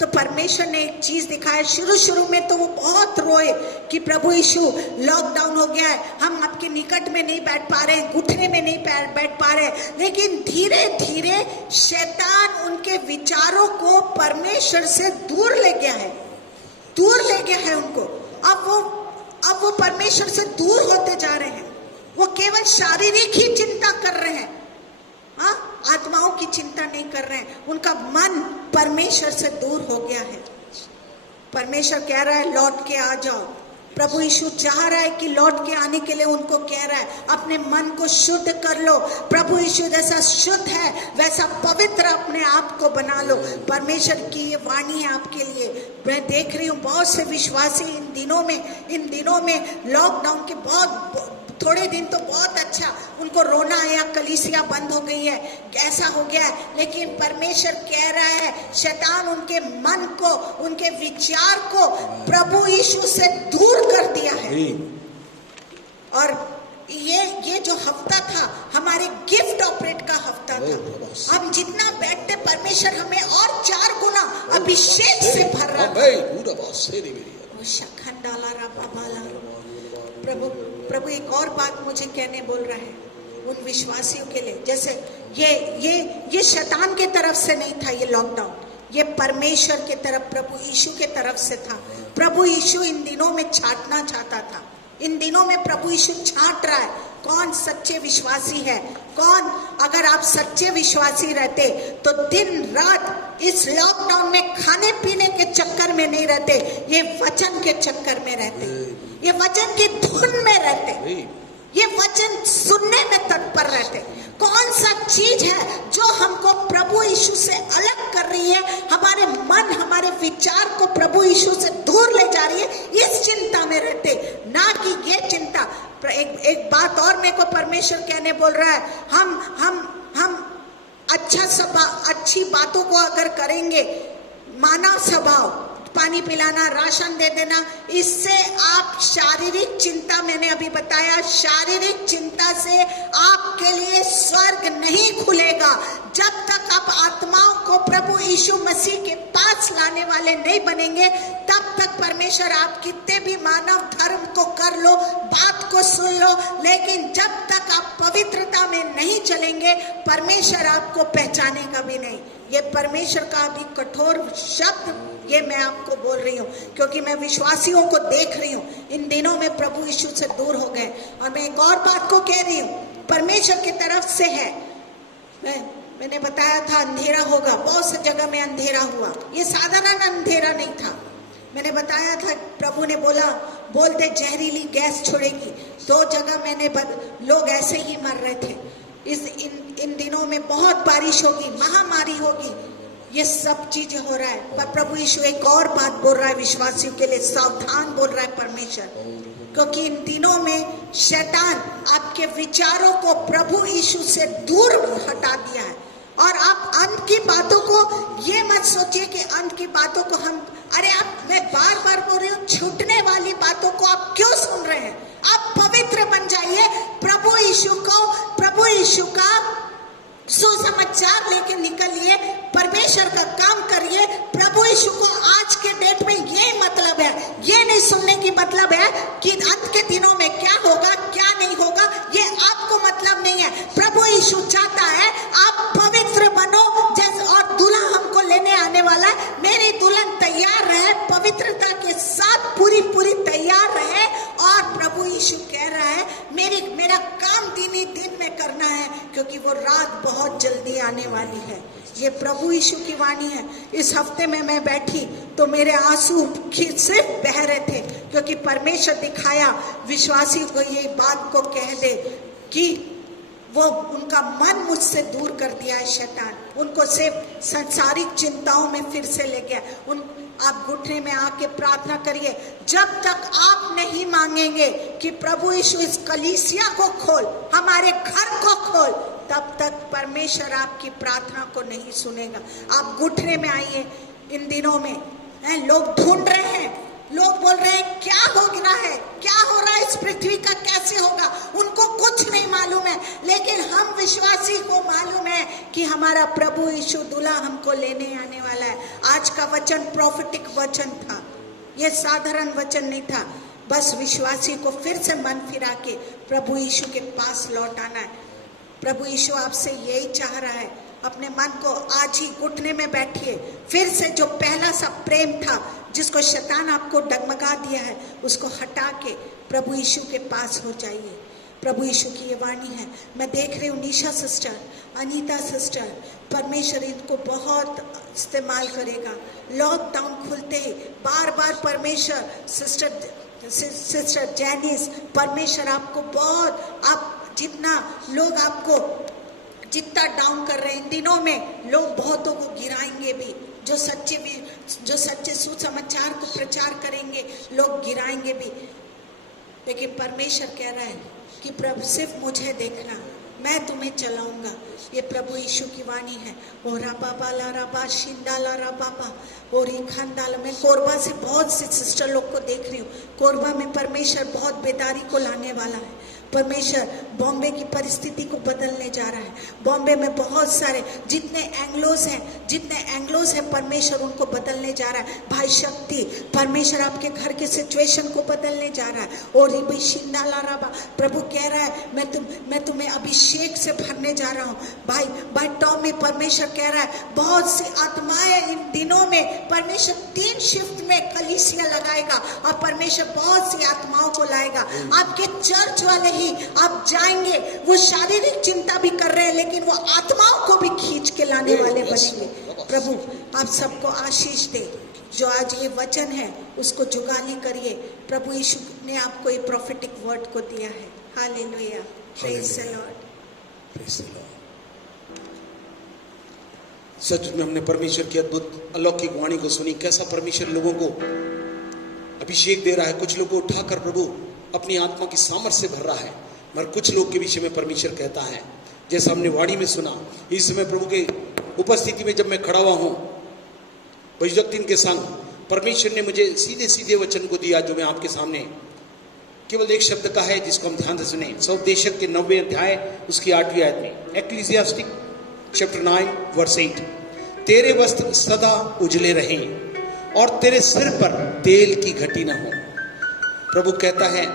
तो परमेश्वर ने एक चीज दिखाया। शुरू में तो वो बहुत रोए कि प्रभु यीशु लॉकडाउन हो गया है, हम आपके निकट में नहीं बैठ पा रहे, घुटने में नहीं बैठ पा रहे। लेकिन धीरे धीरे शैतान उनके विचारों को परमेश्वर से दूर ले गया है उनको। अब वो परमेश्वर से दूर होते जा रहे हैं। वो केवल शारीरिक ही चिंता कर रहे हैं, आत्माओं की चिंता नहीं कर रहे हैं। उनका मन परमेश्वर से दूर हो गया है। परमेश्वर कह रहा है लौट के आ जाओ। प्रभु यीशु चाह रहा है कि लौट के आने के लिए उनको कह रहा है अपने मन को शुद्ध कर लो। प्रभु यीशु जैसा शुद्ध है वैसा पवित्र अपने आप को बना लो। परमेश्वर की ये वाणी है आपके लिए। मैं देख रही हूँ बहुत से विश्वासी इन दिनों में लॉकडाउन के बहुत थोड़े दिन तो बहुत अच्छा उनको रोना आया, कलीसिया बंद हो गई है, ऐसा हो गया है। लेकिन परमेश्वर कह रहा है शैतान उनके मन को, उनके विचार को प्रभु यीशु से दूर कर दिया है। और ये जो हफ्ता था हमारे गिफ्ट ऑपरेट का हफ्ता था। हम जितना बैठते परमेश्वर हमें और 4 गुना अभिषेक से भर रहा है। प्रभु एक और बात मुझे कहने बोल रहा है उन विश्वासियों के लिए। जैसे ये शैतान के तरफ से नहीं था ये लॉकडाउन, ये परमेश्वर के तरफ, प्रभु यीशु के तरफ से था। प्रभु यीशु इन दिनों में छांटना चाहता था। इन दिनों में प्रभु यीशु छांट रहा है कौन सच्चे विश्वासी है, कौन। अगर आप सच्चे विश्वासी रहते तो दिन रात इस लॉकडाउन में खाने पीने के चक्कर में नहीं रहते, ये वचन के चक्कर में रहते, ये वचन की धुन में रहते, ये वचन सुनने में तत्पर रहते। कौन सा चीज है जो हमको प्रभु यीशु से अलग कर रही है, हमारे मन, हमारे विचार को प्रभु यीशु से दूर ले जा रही है, इस चिंता में रहते। ना कि ये परमेश्वर कहने बोल रहा है, हम अच्छी बातों को अगर करेंगे, मानव स्वभाव, पानी पिलाना, राशन दे देना, इससे आप शारीरिक चिंता, मैंने अभी बताया, शारीरिक चिंता से आपके लिए स्वर्ग नहीं खुलेगा। जब तक आप आत्माओं को प्रभु यीशु मसीह के पास लाने वाले नहीं बनेंगे, तब तक परमेश्वर, आप कितने भी मानव धर्म को कर लो, बात को सुन लो, लेकिन जब तक आप पवित्रता में नहीं चलेंगे, परमेश्वर आपको पहचानेगा भी नहीं। ये परमेश्वर का अभी कठोर शब्द ये मैं आपको बोल रही हूँ, क्योंकि मैं विश्वासियों को देख रही हूँ इन दिनों में प्रभु यीशु से दूर हो गए। और मैं एक और बात को कह रही हूँ, परमेश्वर की तरफ से है। मैंने बताया था अंधेरा होगा, बहुत सी जगह में अंधेरा हुआ, ये साधारण अंधेरा नहीं था। मैंने बताया था, प्रभु ने बोलते जहरीली गैस छोड़ेगी। 2 जगह मैंने लोग ऐसे ही मर रहे थे। इन दिनों में बहुत बारिश होगी, महामारी होगी, ये सब चीजें हो रहा है। पर प्रभु यीशु एक और बात बोल रहा है विश्वासियों के लिए, सावधान बोल रहा है परमेश्वर, क्योंकि इन दिनों में शैतान आपके विचारों को प्रभु यीशु से दूर हटा दिया है। और आप अंत की बातों को ये मत सोचिए कि अंत की बातों को मैं बार बार बोल रही हूँ, छूटने वाली बातों को आप क्यों सुन रहे हैं? आप पवित्र बन जाइए, प्रभु यीशु का सुसमाचार लेके निकलिए, परमेश्वर का काम करिए। प्रभु यीशु को आज के डेट में ये मतलब है, ये नहीं सुनने की मतलब है कि अंत के दिनों में क्या होगा क्या नहीं होगा, ये आपको मतलब नहीं है। प्रभु यीशु चाहता है आप पवित्र बनो, जैसे, और दूल्हा हमको लेने आने वाला है, मेरी दुल्हन तैयार रहे, पवित्रता के साथ पूरी तैयार रहे। और प्रभु यीशु कह रहा है मेरा काम दिन ही दिन में करना है, क्योंकि वो रात बहुत जल्दी आने वाली है। ये प्रभु यीशु की वाणी है। इस हफ्ते में मैं बैठी तो मेरे आंसू सिर्फ बह रहे थे, क्योंकि परमेश्वर दिखाया विश्वासी को ये बात को कह दे कि वो उनका मन मुझसे दूर कर दिया है शैतान, उनको सिर्फ सांसारिक चिंताओं में फिर से ले गया। आप घुटने में आके प्रार्थना करिए, जब तक आप नहीं मांगेंगे कि प्रभु यीशु इस कलीसिया को खोल, हमारे घर को खोल, तब तक परमेश्वर आपकी प्रार्थना को नहीं सुनेगा। आप घुटने में आइए। इन दिनों में लोग ढूंढ रहे हैं, लोग बोल रहे हैं क्या हो रहा है, क्या हो रहा है इस पृथ्वी का, कैसे होगा, उनको कुछ नहीं मालूम है। लेकिन हम विश्वासी को मालूम है कि हमारा प्रभु यीशु दूल्हा हमको लेने आने वाला है। आज का वचन प्रोफेटिक वचन था, ये साधारण वचन नहीं था। बस विश्वासी को फिर से मन फिरा के प्रभु यीशु के पास लौट आना है। प्रभु यीशु आपसे यही चाह रहा है। अपने मन को आज ही घुटने में बैठिए, फिर से जो पहला सा प्रेम था जिसको शैतान आपको डगमगा दिया है, उसको हटा के प्रभु यीशु के पास हो जाइए। प्रभु यीशु की ये वाणी है। मैं देख रही हूँ निशा सिस्टर, अनीता सिस्टर, परमेश्वर इनको बहुत इस्तेमाल करेगा। लॉकडाउन खुलते ही बार बार परमेश्वर, सिस्टर जैनिस, परमेश्वर आपको बहुत, आप जितना लोग आपको जितना डाउन कर रहे हैं, इन दिनों में लोग बहुतों को गिराएंगे भी, जो सच्चे सुसमाचार को प्रचार करेंगे, लोग गिराएंगे भी। लेकिन परमेश्वर कह रहा है कि प्रभु सिर्फ मुझे देखना, मैं तुम्हें चलाऊंगा। ये प्रभु यीशु की वाणी है। ओ राबा ला राबा शिंदा ला राबा और खानदाल। मैं कोरबा से बहुत से सिस्टर लोग को देख रही हूँ। कोरबा में परमेश्वर बहुत बेदारी को लाने वाला है। परमेश्वर बॉम्बे की परिस्थिति को बदलने जा रहा है। बॉम्बे में बहुत सारे जितने एंग्लोज हैं परमेश्वर उनको बदलने जा रहा है। भाई शक्ति, परमेश्वर आपके घर के सिचुएशन को बदलने जा रहा है। और शिंदाला राबा, प्रभु कह रहा है मैं तुम्हें अभिषेक से भरने जा रहा हूँ। भाई टॉमी, परमेश्वर कह रहा है बहुत सी आत्माएं इन दिनों में, परमेश्वर 3 शिफ्ट में कलीसिया लगाएगा और परमेश्वर बहुत सी आत्माओं को लाएगा। आपके चर्च वाले ही आप जाएंगे, वो शारीरिक चिंता भी कर रहे हैं लेकिन वो आत्माओं को भी खींच के लाने वाले बनेंगे। प्रभु आप सबको आशीष दे। जो आज ये वचन है उसको जुगाली करिए। प्रभु यीशु ने आपको ये प्रोफेटिक वर्ड को दिया है। Hallelujah, praise the lord, praise the lord. सच में हमने परमेश्वर की अद्भुत अलौकिक वाणी को सुनी। कैसा परमेश्वर लोगों को अभिषेक दे रहा है। कुछ लोगों को उठाकर प्रभु अपनी आत्मा की सामर्थ्य से भर रहा है। मगर कुछ लोग के विषय में परमेश्वर कहता है, जैसा हमने वाणी में सुना, इस समय प्रभु के उपस्थिति में जब मैं खड़ा हुआ हूं भजदक्तिन के संग, परमेश्वर ने मुझे सीधे सीधे वचन को दिया जो मैं आपके सामने केवल एक शब्द का है जिसको हम ध्यान से सुने। सौदेशक के 90 अध्याय उसकी 8वीं आयत में, एक्लीसियास्टिक चैप्टर 9 वर्स 8, तेरे वस्त्र सदा उजले रहें और तेरे सिर पर तेल की घटी न हो। प्रभु कहता है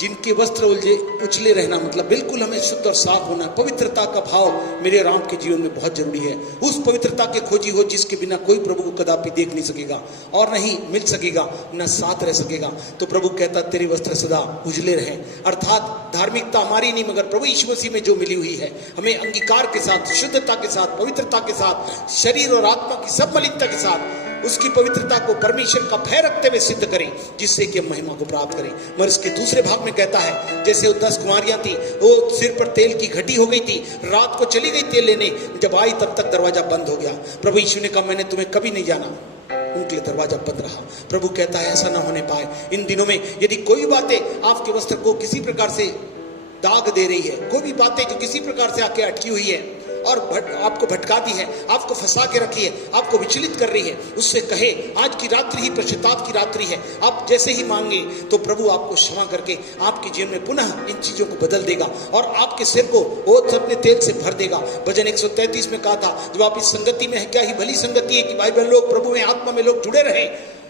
जिनके वस्त्र उजले रहना मतलब बिल्कुल हमें शुद्ध और साफ होना। पवित्रता का भाव मेरे राम के जीवन में बहुत जरूरी है। उस पवित्रता के खोजी हो जिसके बिना कोई प्रभु को कदापि देख नहीं सकेगा और नहीं मिल सकेगा, न साथ रह सकेगा। तो प्रभु कहता तेरे वस्त्र सदा उजले रहें, अर्थात धार्मिकता हमारी नहीं मगर प्रभु यीशु मसीह में जो मिली हुई है, हमें अंगीकार के साथ, शुद्धता के साथ, पवित्रता के साथ, शरीर और आत्मा की सब मलिनता के साथ उसकी पवित्रता को परमेश्वर का भय रखते हुए सिद्ध करें, जिससे कि हम महिमा को प्राप्त करें। मगर इसके दूसरे भाग में कहता है जैसे वो 10 कुमारियां थी, वो सिर पर तेल की घटी हो गई थी, रात को चली गई तेल लेने, जब आई तब तक दरवाजा बंद हो गया। प्रभु यीशु ने कहा मैंने तुम्हें कभी नहीं जाना, उनके लिए दरवाजा बंद रहा। प्रभु कहता है ऐसा ना होने पाए। इन दिनों में यदि कोई बातें आपके वस्त्र को किसी प्रकार से दाग दे रही है, कोई भी बातें जो किसी प्रकार से आके अटकी हुई है और आपको भटकाती है, आपको फंसा के रखी है, आपको विचलित कर रही है, उससे कहे आज की रात्रि ही पश्चाताप की रात्रि है। आप जैसे ही मांगे तो प्रभु आपको क्षमा करके आपके जीवन में पुनः इन चीजों को बदल देगा और आपके सिर को वो अपने तेल से भर देगा। भजन 133 में कहा था जब आप इस संगति में है, क्या ही भली संगति है कि भाई बहन लोग प्रभु में आत्मा में लोग जुड़े रहे।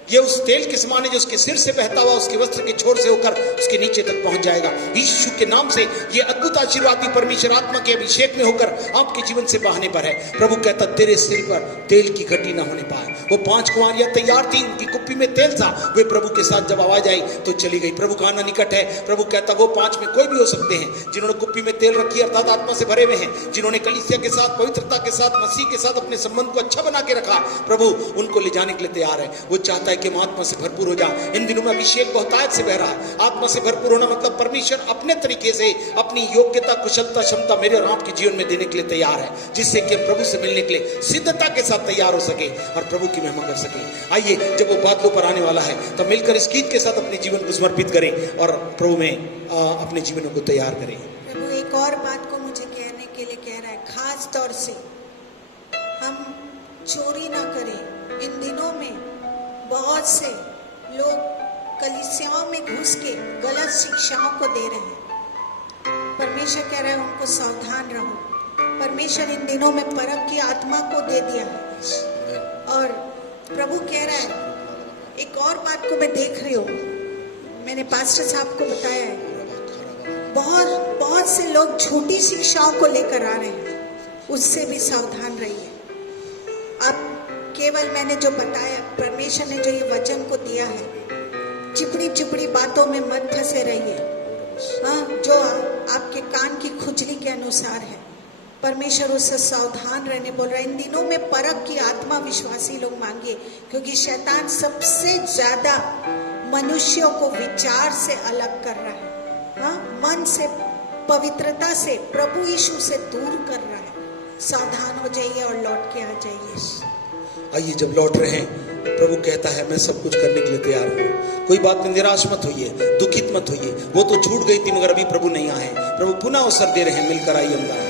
ये उस तेल के समान है जो उसके सिर से बहता हुआ उसके वस्त्र के छोर से होकर उसके नीचे तक पहुंच जाएगा। यीशु के नाम से ये अद्भुत आशीर्वाद भी परमेश्वर आत्मा के अभिषेक में होकर आपके जीवन से बहाने पर है। प्रभु कहता तेरे सिर पर तेल की घटी ना होने पाए। वो 5 कुमारियां तैयार थी, उनकी कुप्पी में तेल था, वे प्रभु के साथ जब आवाज आई तो चली गई। प्रभु का आना निकट है। प्रभु कहता वो 5 में कोई भी हो सकते हैं जिन्होंने कुप्पी में तेल रखी अर्थात आत्मा से भरे हुए हैं, जिन्होंने कलीसिया के साथ, पवित्रता के साथ, मसीह के साथ अपने संबंध को अच्छा बना के रखा। प्रभु उनको ले जाने के लिए तैयार है। वो चाहता है कि हम आत्मा से भरपूर हो जा। इन दिनों में अभिषेक बहुतायत से बह रहा है। आत्मा से भरपूर होना मतलब परमेश्वर अपने तरीके से अपनी योग्यता, कुशलता, क्षमता मेरे राम के जीवन में देने के लिए तैयार है, जिससे कि हम प्रभु से मिलने के लिए सिद्धता के साथ तैयार हो सके और प्रभु की महिमा कर सके। आइए जब वो बादलों पर आने वाला है तो मिलकर इस गीत के साथ अपने जीवन को समर्पित करें और प्रभु में अपने जीवनों को तैयार करें। प्रभु एक और बात को मुझे कहने के लिए कह रहा है, खास तौर से हम चोरी ना करें। इन दिनों में बहुत से लोग कलीसियाओं में घुस के गलत शिक्षाओं को दे रहे हैं। परमेश्वर कह रहा है उनको सावधान रहो। परमेश्वर इन दिनों में परम की आत्मा को दे दिया है और प्रभु कह रहा है एक और बात को मैं देख रही हूँ, मैंने पास्टर साहब को बताया है, बहुत से लोग झूठी शिक्षाओं को लेकर आ रहे हैं, उससे भी सावधान रहिए। अब केवल मैंने जो बताया, परमेश्वर ने जो ये वचन को दिया है, चिपड़ी बातों में मत फंसे रहिए। हाँ, जो आपके कान की खुजली के अनुसार है, परमेश्वर उससे सावधान रहने बोल रहा है। इन दिनों में परख की आत्मा विश्वासी लोग मांगिए, क्योंकि शैतान सबसे ज्यादा मनुष्यों को विचार से अलग कर रहा है। हाँ, मन से, पवित्रता से, प्रभु यीशु से दूर कर रहा है। सावधान हो जाइए और लौट के आ जाइए। आइए जब लौट रहे हैं प्रभु कहता है मैं सब कुछ करने के लिए तैयार हूँ। कोई बात में निराश मत होइए, दुखित मत होइए। वो तो छूट गई थी मगर अभी प्रभु नहीं आए। प्रभु पुनः अवसर दे रहे हैं, मिलकर आइए।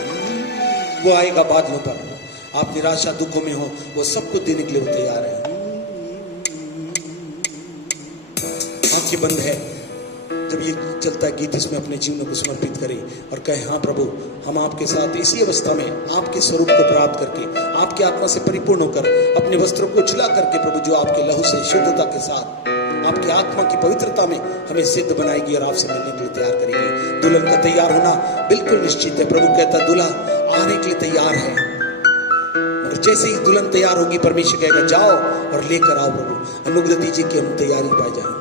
वो आएगा बादलों पर। आप निराशा दुखों में हो, वो सब कुछ देने के लिए वो तैयार है। आंखें बंद है जब ये चलता है गीत, इसमें अपने जीवन को समर्पित करें और कहें हाँ प्रभु, हम आपके साथ इसी अवस्था में आपके स्वरूप को प्राप्त करके, आपकी आत्मा से परिपूर्ण होकर, अपने वस्त्रों को उछला करके प्रभु जो आपके लहू से शुद्धता के साथ आपकी आत्मा की पवित्रता में हमें सिद्ध बनाएगी और आपसे मिलने के लिए तैयार करेगी। दुल्हन का तैयार होना बिल्कुल निश्चित है। प्रभु कहता दूल्हा आने के लिए तैयार है और जैसे ही दुल्हन तैयार होगी परमेश्वर कहेगा जाओ और लेकर आओ। प्रभु अनुग्रह दीजिए कि हम तैयारी पा जाए।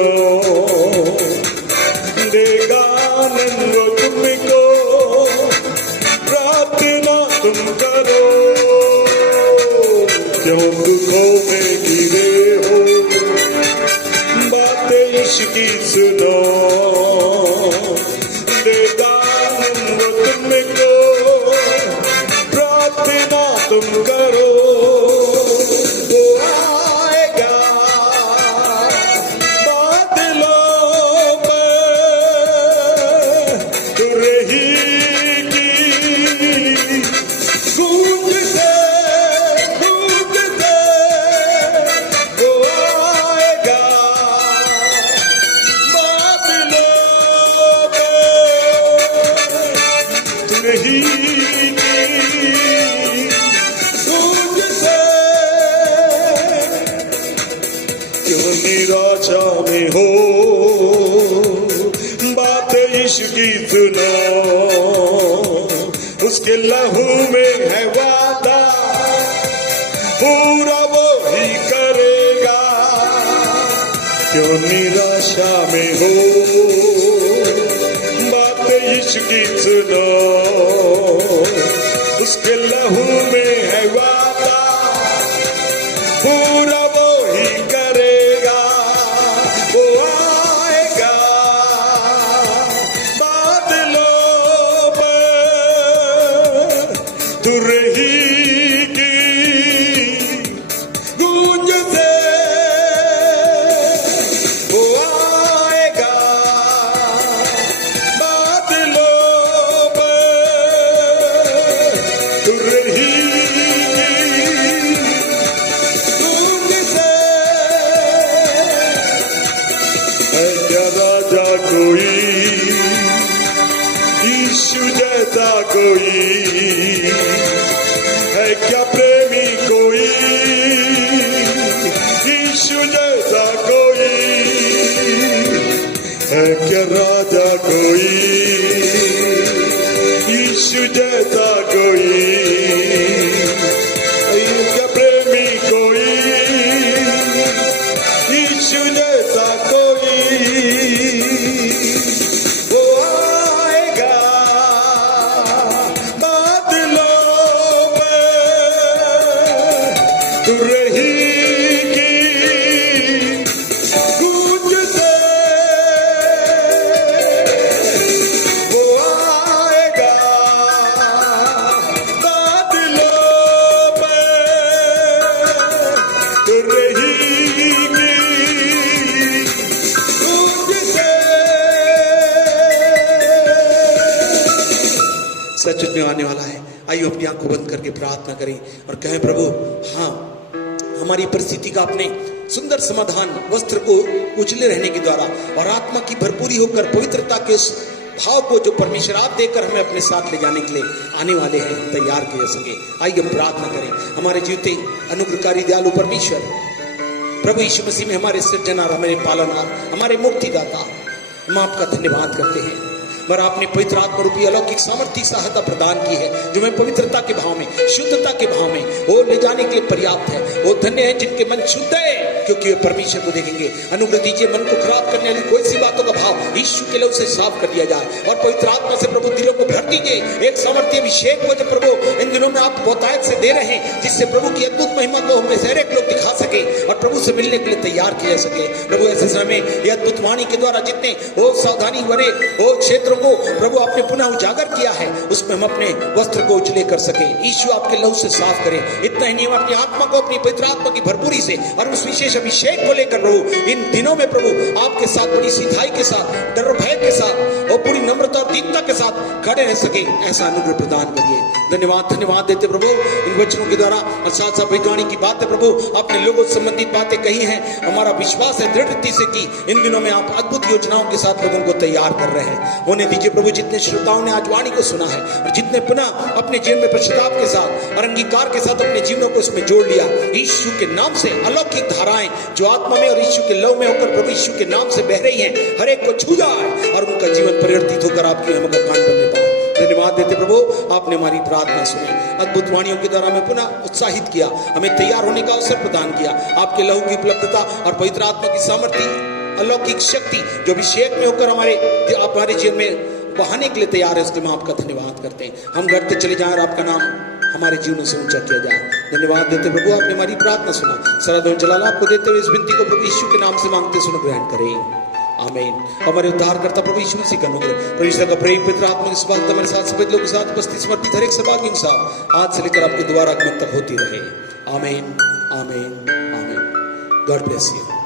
सुनो, देगा आनंद वो तुमको, प्रार्थना तुम करो। क्यों दुखों में गिरे हो, बातें इश्क की सुनो, देगा आनंद वो तुमको, प्रार्थना तुम करो। वो आएगा बादलों में, तो रहेगी गूंजते गूंजते। वो आएगा बादलों में, तो रहेगी निराशा में हो, बातें इश्क की सुनो, उसके लहू में है वादा, पूरा वो ही करेगा। क्यों निराशा में हो, बातें इश्क की सुनो, उसके लहू में है वादा, पूरा वो ही करेगा। वो आएगा बादलों में, तू रहेगी गूंजते। वो आएगा बादलों में, तू रहेगी गूंजते। है क्या राजा कोई, यीशु जैसा कोई, है क्या प्रेमी कोई, यीशु जैसा कोई, है क्या राजा कोई, यीशु जैसा कोई, है क्या प्रेमी कोई, यीशु जैसा कोई। वो आएगा बादलों में, तू रहेगी गूंजते। वो आएगा बादलों में, तू रहेगी गूंजते। सच में आने वाला है। आइए अपनी आंखों बंद करके प्रार्थना करें और कहें, प्रभु हाँ, हमारी परिस्थिति का अपने सुंदर समाधान वस्त्र को उजले रहने के द्वारा और आत्मा की भरपूरी होकर पवित्रता के उस भाव को जो परमेश्वर आप देकर हमें अपने साथ ले जाने के लिए आने वाले हैं तैयार किए सके। आइए हम प्रार्थना करें। हमारे जीवते अनुग्रहकारी दयालु परमेश्वर प्रभु यीशु मसीह में हमारे सृजनहार, हमारे पालनहार, हमारे मुक्तिदाता, हम आपका धन्यवाद करते हैं। पर आपने पवित्र आत्मा रूपी अलौकिक सामर्थ्य सहायता प्रदान की है, जो मैं पवित्रता के भाव में, शुद्धता के भाव में वो ले जाने के लिए पर्याप्त है। वो धन्य है जिनके मन शुद्ध है, क्योंकि वे परमेश्वर को देखेंगे। अनुग्रह दीजिए मन को खराब करने वाली कोई सी बातों का भाव यीशु के लहू से साफ कर दिया जाए और पवित्र आत्मा से प्रभु दिलों को भर दीजिए। एक सामर्थ्य अभिषेक को जो प्रभु इन दिनों में आप बहुतायत से दे रहे हैं, जिससे प्रभु की अद्भुत महिमा को हमें हर एक लोग दिखा सके और प्रभु से मिलने के लिए तैयार किया सके। प्रभु ऐसे समय में यह अद्भुत वाणी के द्वारा जितने वो सावधानी भरे वो क्षेत्रों को प्रभु आपने पुनः उजागर किया है, उसमें हम अपने वस्त्र को उजले कर सके। यीशु आपके लहू से साफ करें। इतना ही नहीं, हम अपनी आत्मा को अपनी पवित्र आत्मा की भरपूरी से और उस विशेष अभिषेक को लेकर प्रभु इन दिनों में प्रभु आपके साथ बड़ी सीधाई के साथ, डर और भय के साथ और पूरी नम्रता और दीनता के साथ खड़े रह सके, ऐसा अनुग्रह प्रदान करिए। धन्यवाद देते प्रभु इन वचनों के द्वारा और साथ साथ वाणी की बातें प्रभु आपने लोगों से संबंधित बातें कही हैं। हमारा विश्वास है दृढ़ता से कि इन दिनों में आप अद्भुत योजनाओं के साथ लोगों को तैयार कर रहे हैं। होने दीजिए प्रभु, जितने श्रोताओं ने आज वाणी को सुना है और जितने पुनः अपने जीवन में पश्चाताप के साथ और अंगीकार के साथ अपने जीवनों को उसमें जोड़ लिया, यीशु के नाम से अलौकिक धाराएं जो आत्मा में और यीशु के लव में होकर प्रभु यीशु के नाम से बह रही हैं, हर एक को छू जाए और उनका जीवन परिवर्तित होकर आपकी हम का कान बनने पाए। धन्यवाद देते प्रभु, आपने हमारी प्रार्थना सुनी, अद्भुत वाणियों के द्वारा हमें पुनः उत्साहित किया, हमें तैयार होने का अवसर प्रदान किया। आपके लहू की उपलब्धता और पवित्र आत्मा की सामर्थ्य अलौकिक शक्ति जो अभिषेक में होकर हमारे जीवन में बहाने के लिए तैयार है, उसके लिए हम आपका धन्यवाद करते हैं। हम घर तक चले जाएं और आपका नाम हमारे जीवन से ऊंचा किया जाए। धन्यवाद देते प्रभु, आपने हमारी प्रार्थना सुना। सारा धन जलाल आपको देते हुए इस विनती को प्रभु यीशु के नाम से मांगते सुनो ग्रहण करें, आमीन। हमारे उद्धार करता प्रभु यीशु मसीह का अनुग्रह, प्रभु यीशु का प्रेम, पवित्र आत्मा की सहायता हमारे साथ सभी लोगों के साथ उपस्थित समर्पित हर एक सहभागी के साथ आज से लेकर आपके द्वारा आगमन तक होती रहे, आमीन, आमीन, आमीन। God bless you.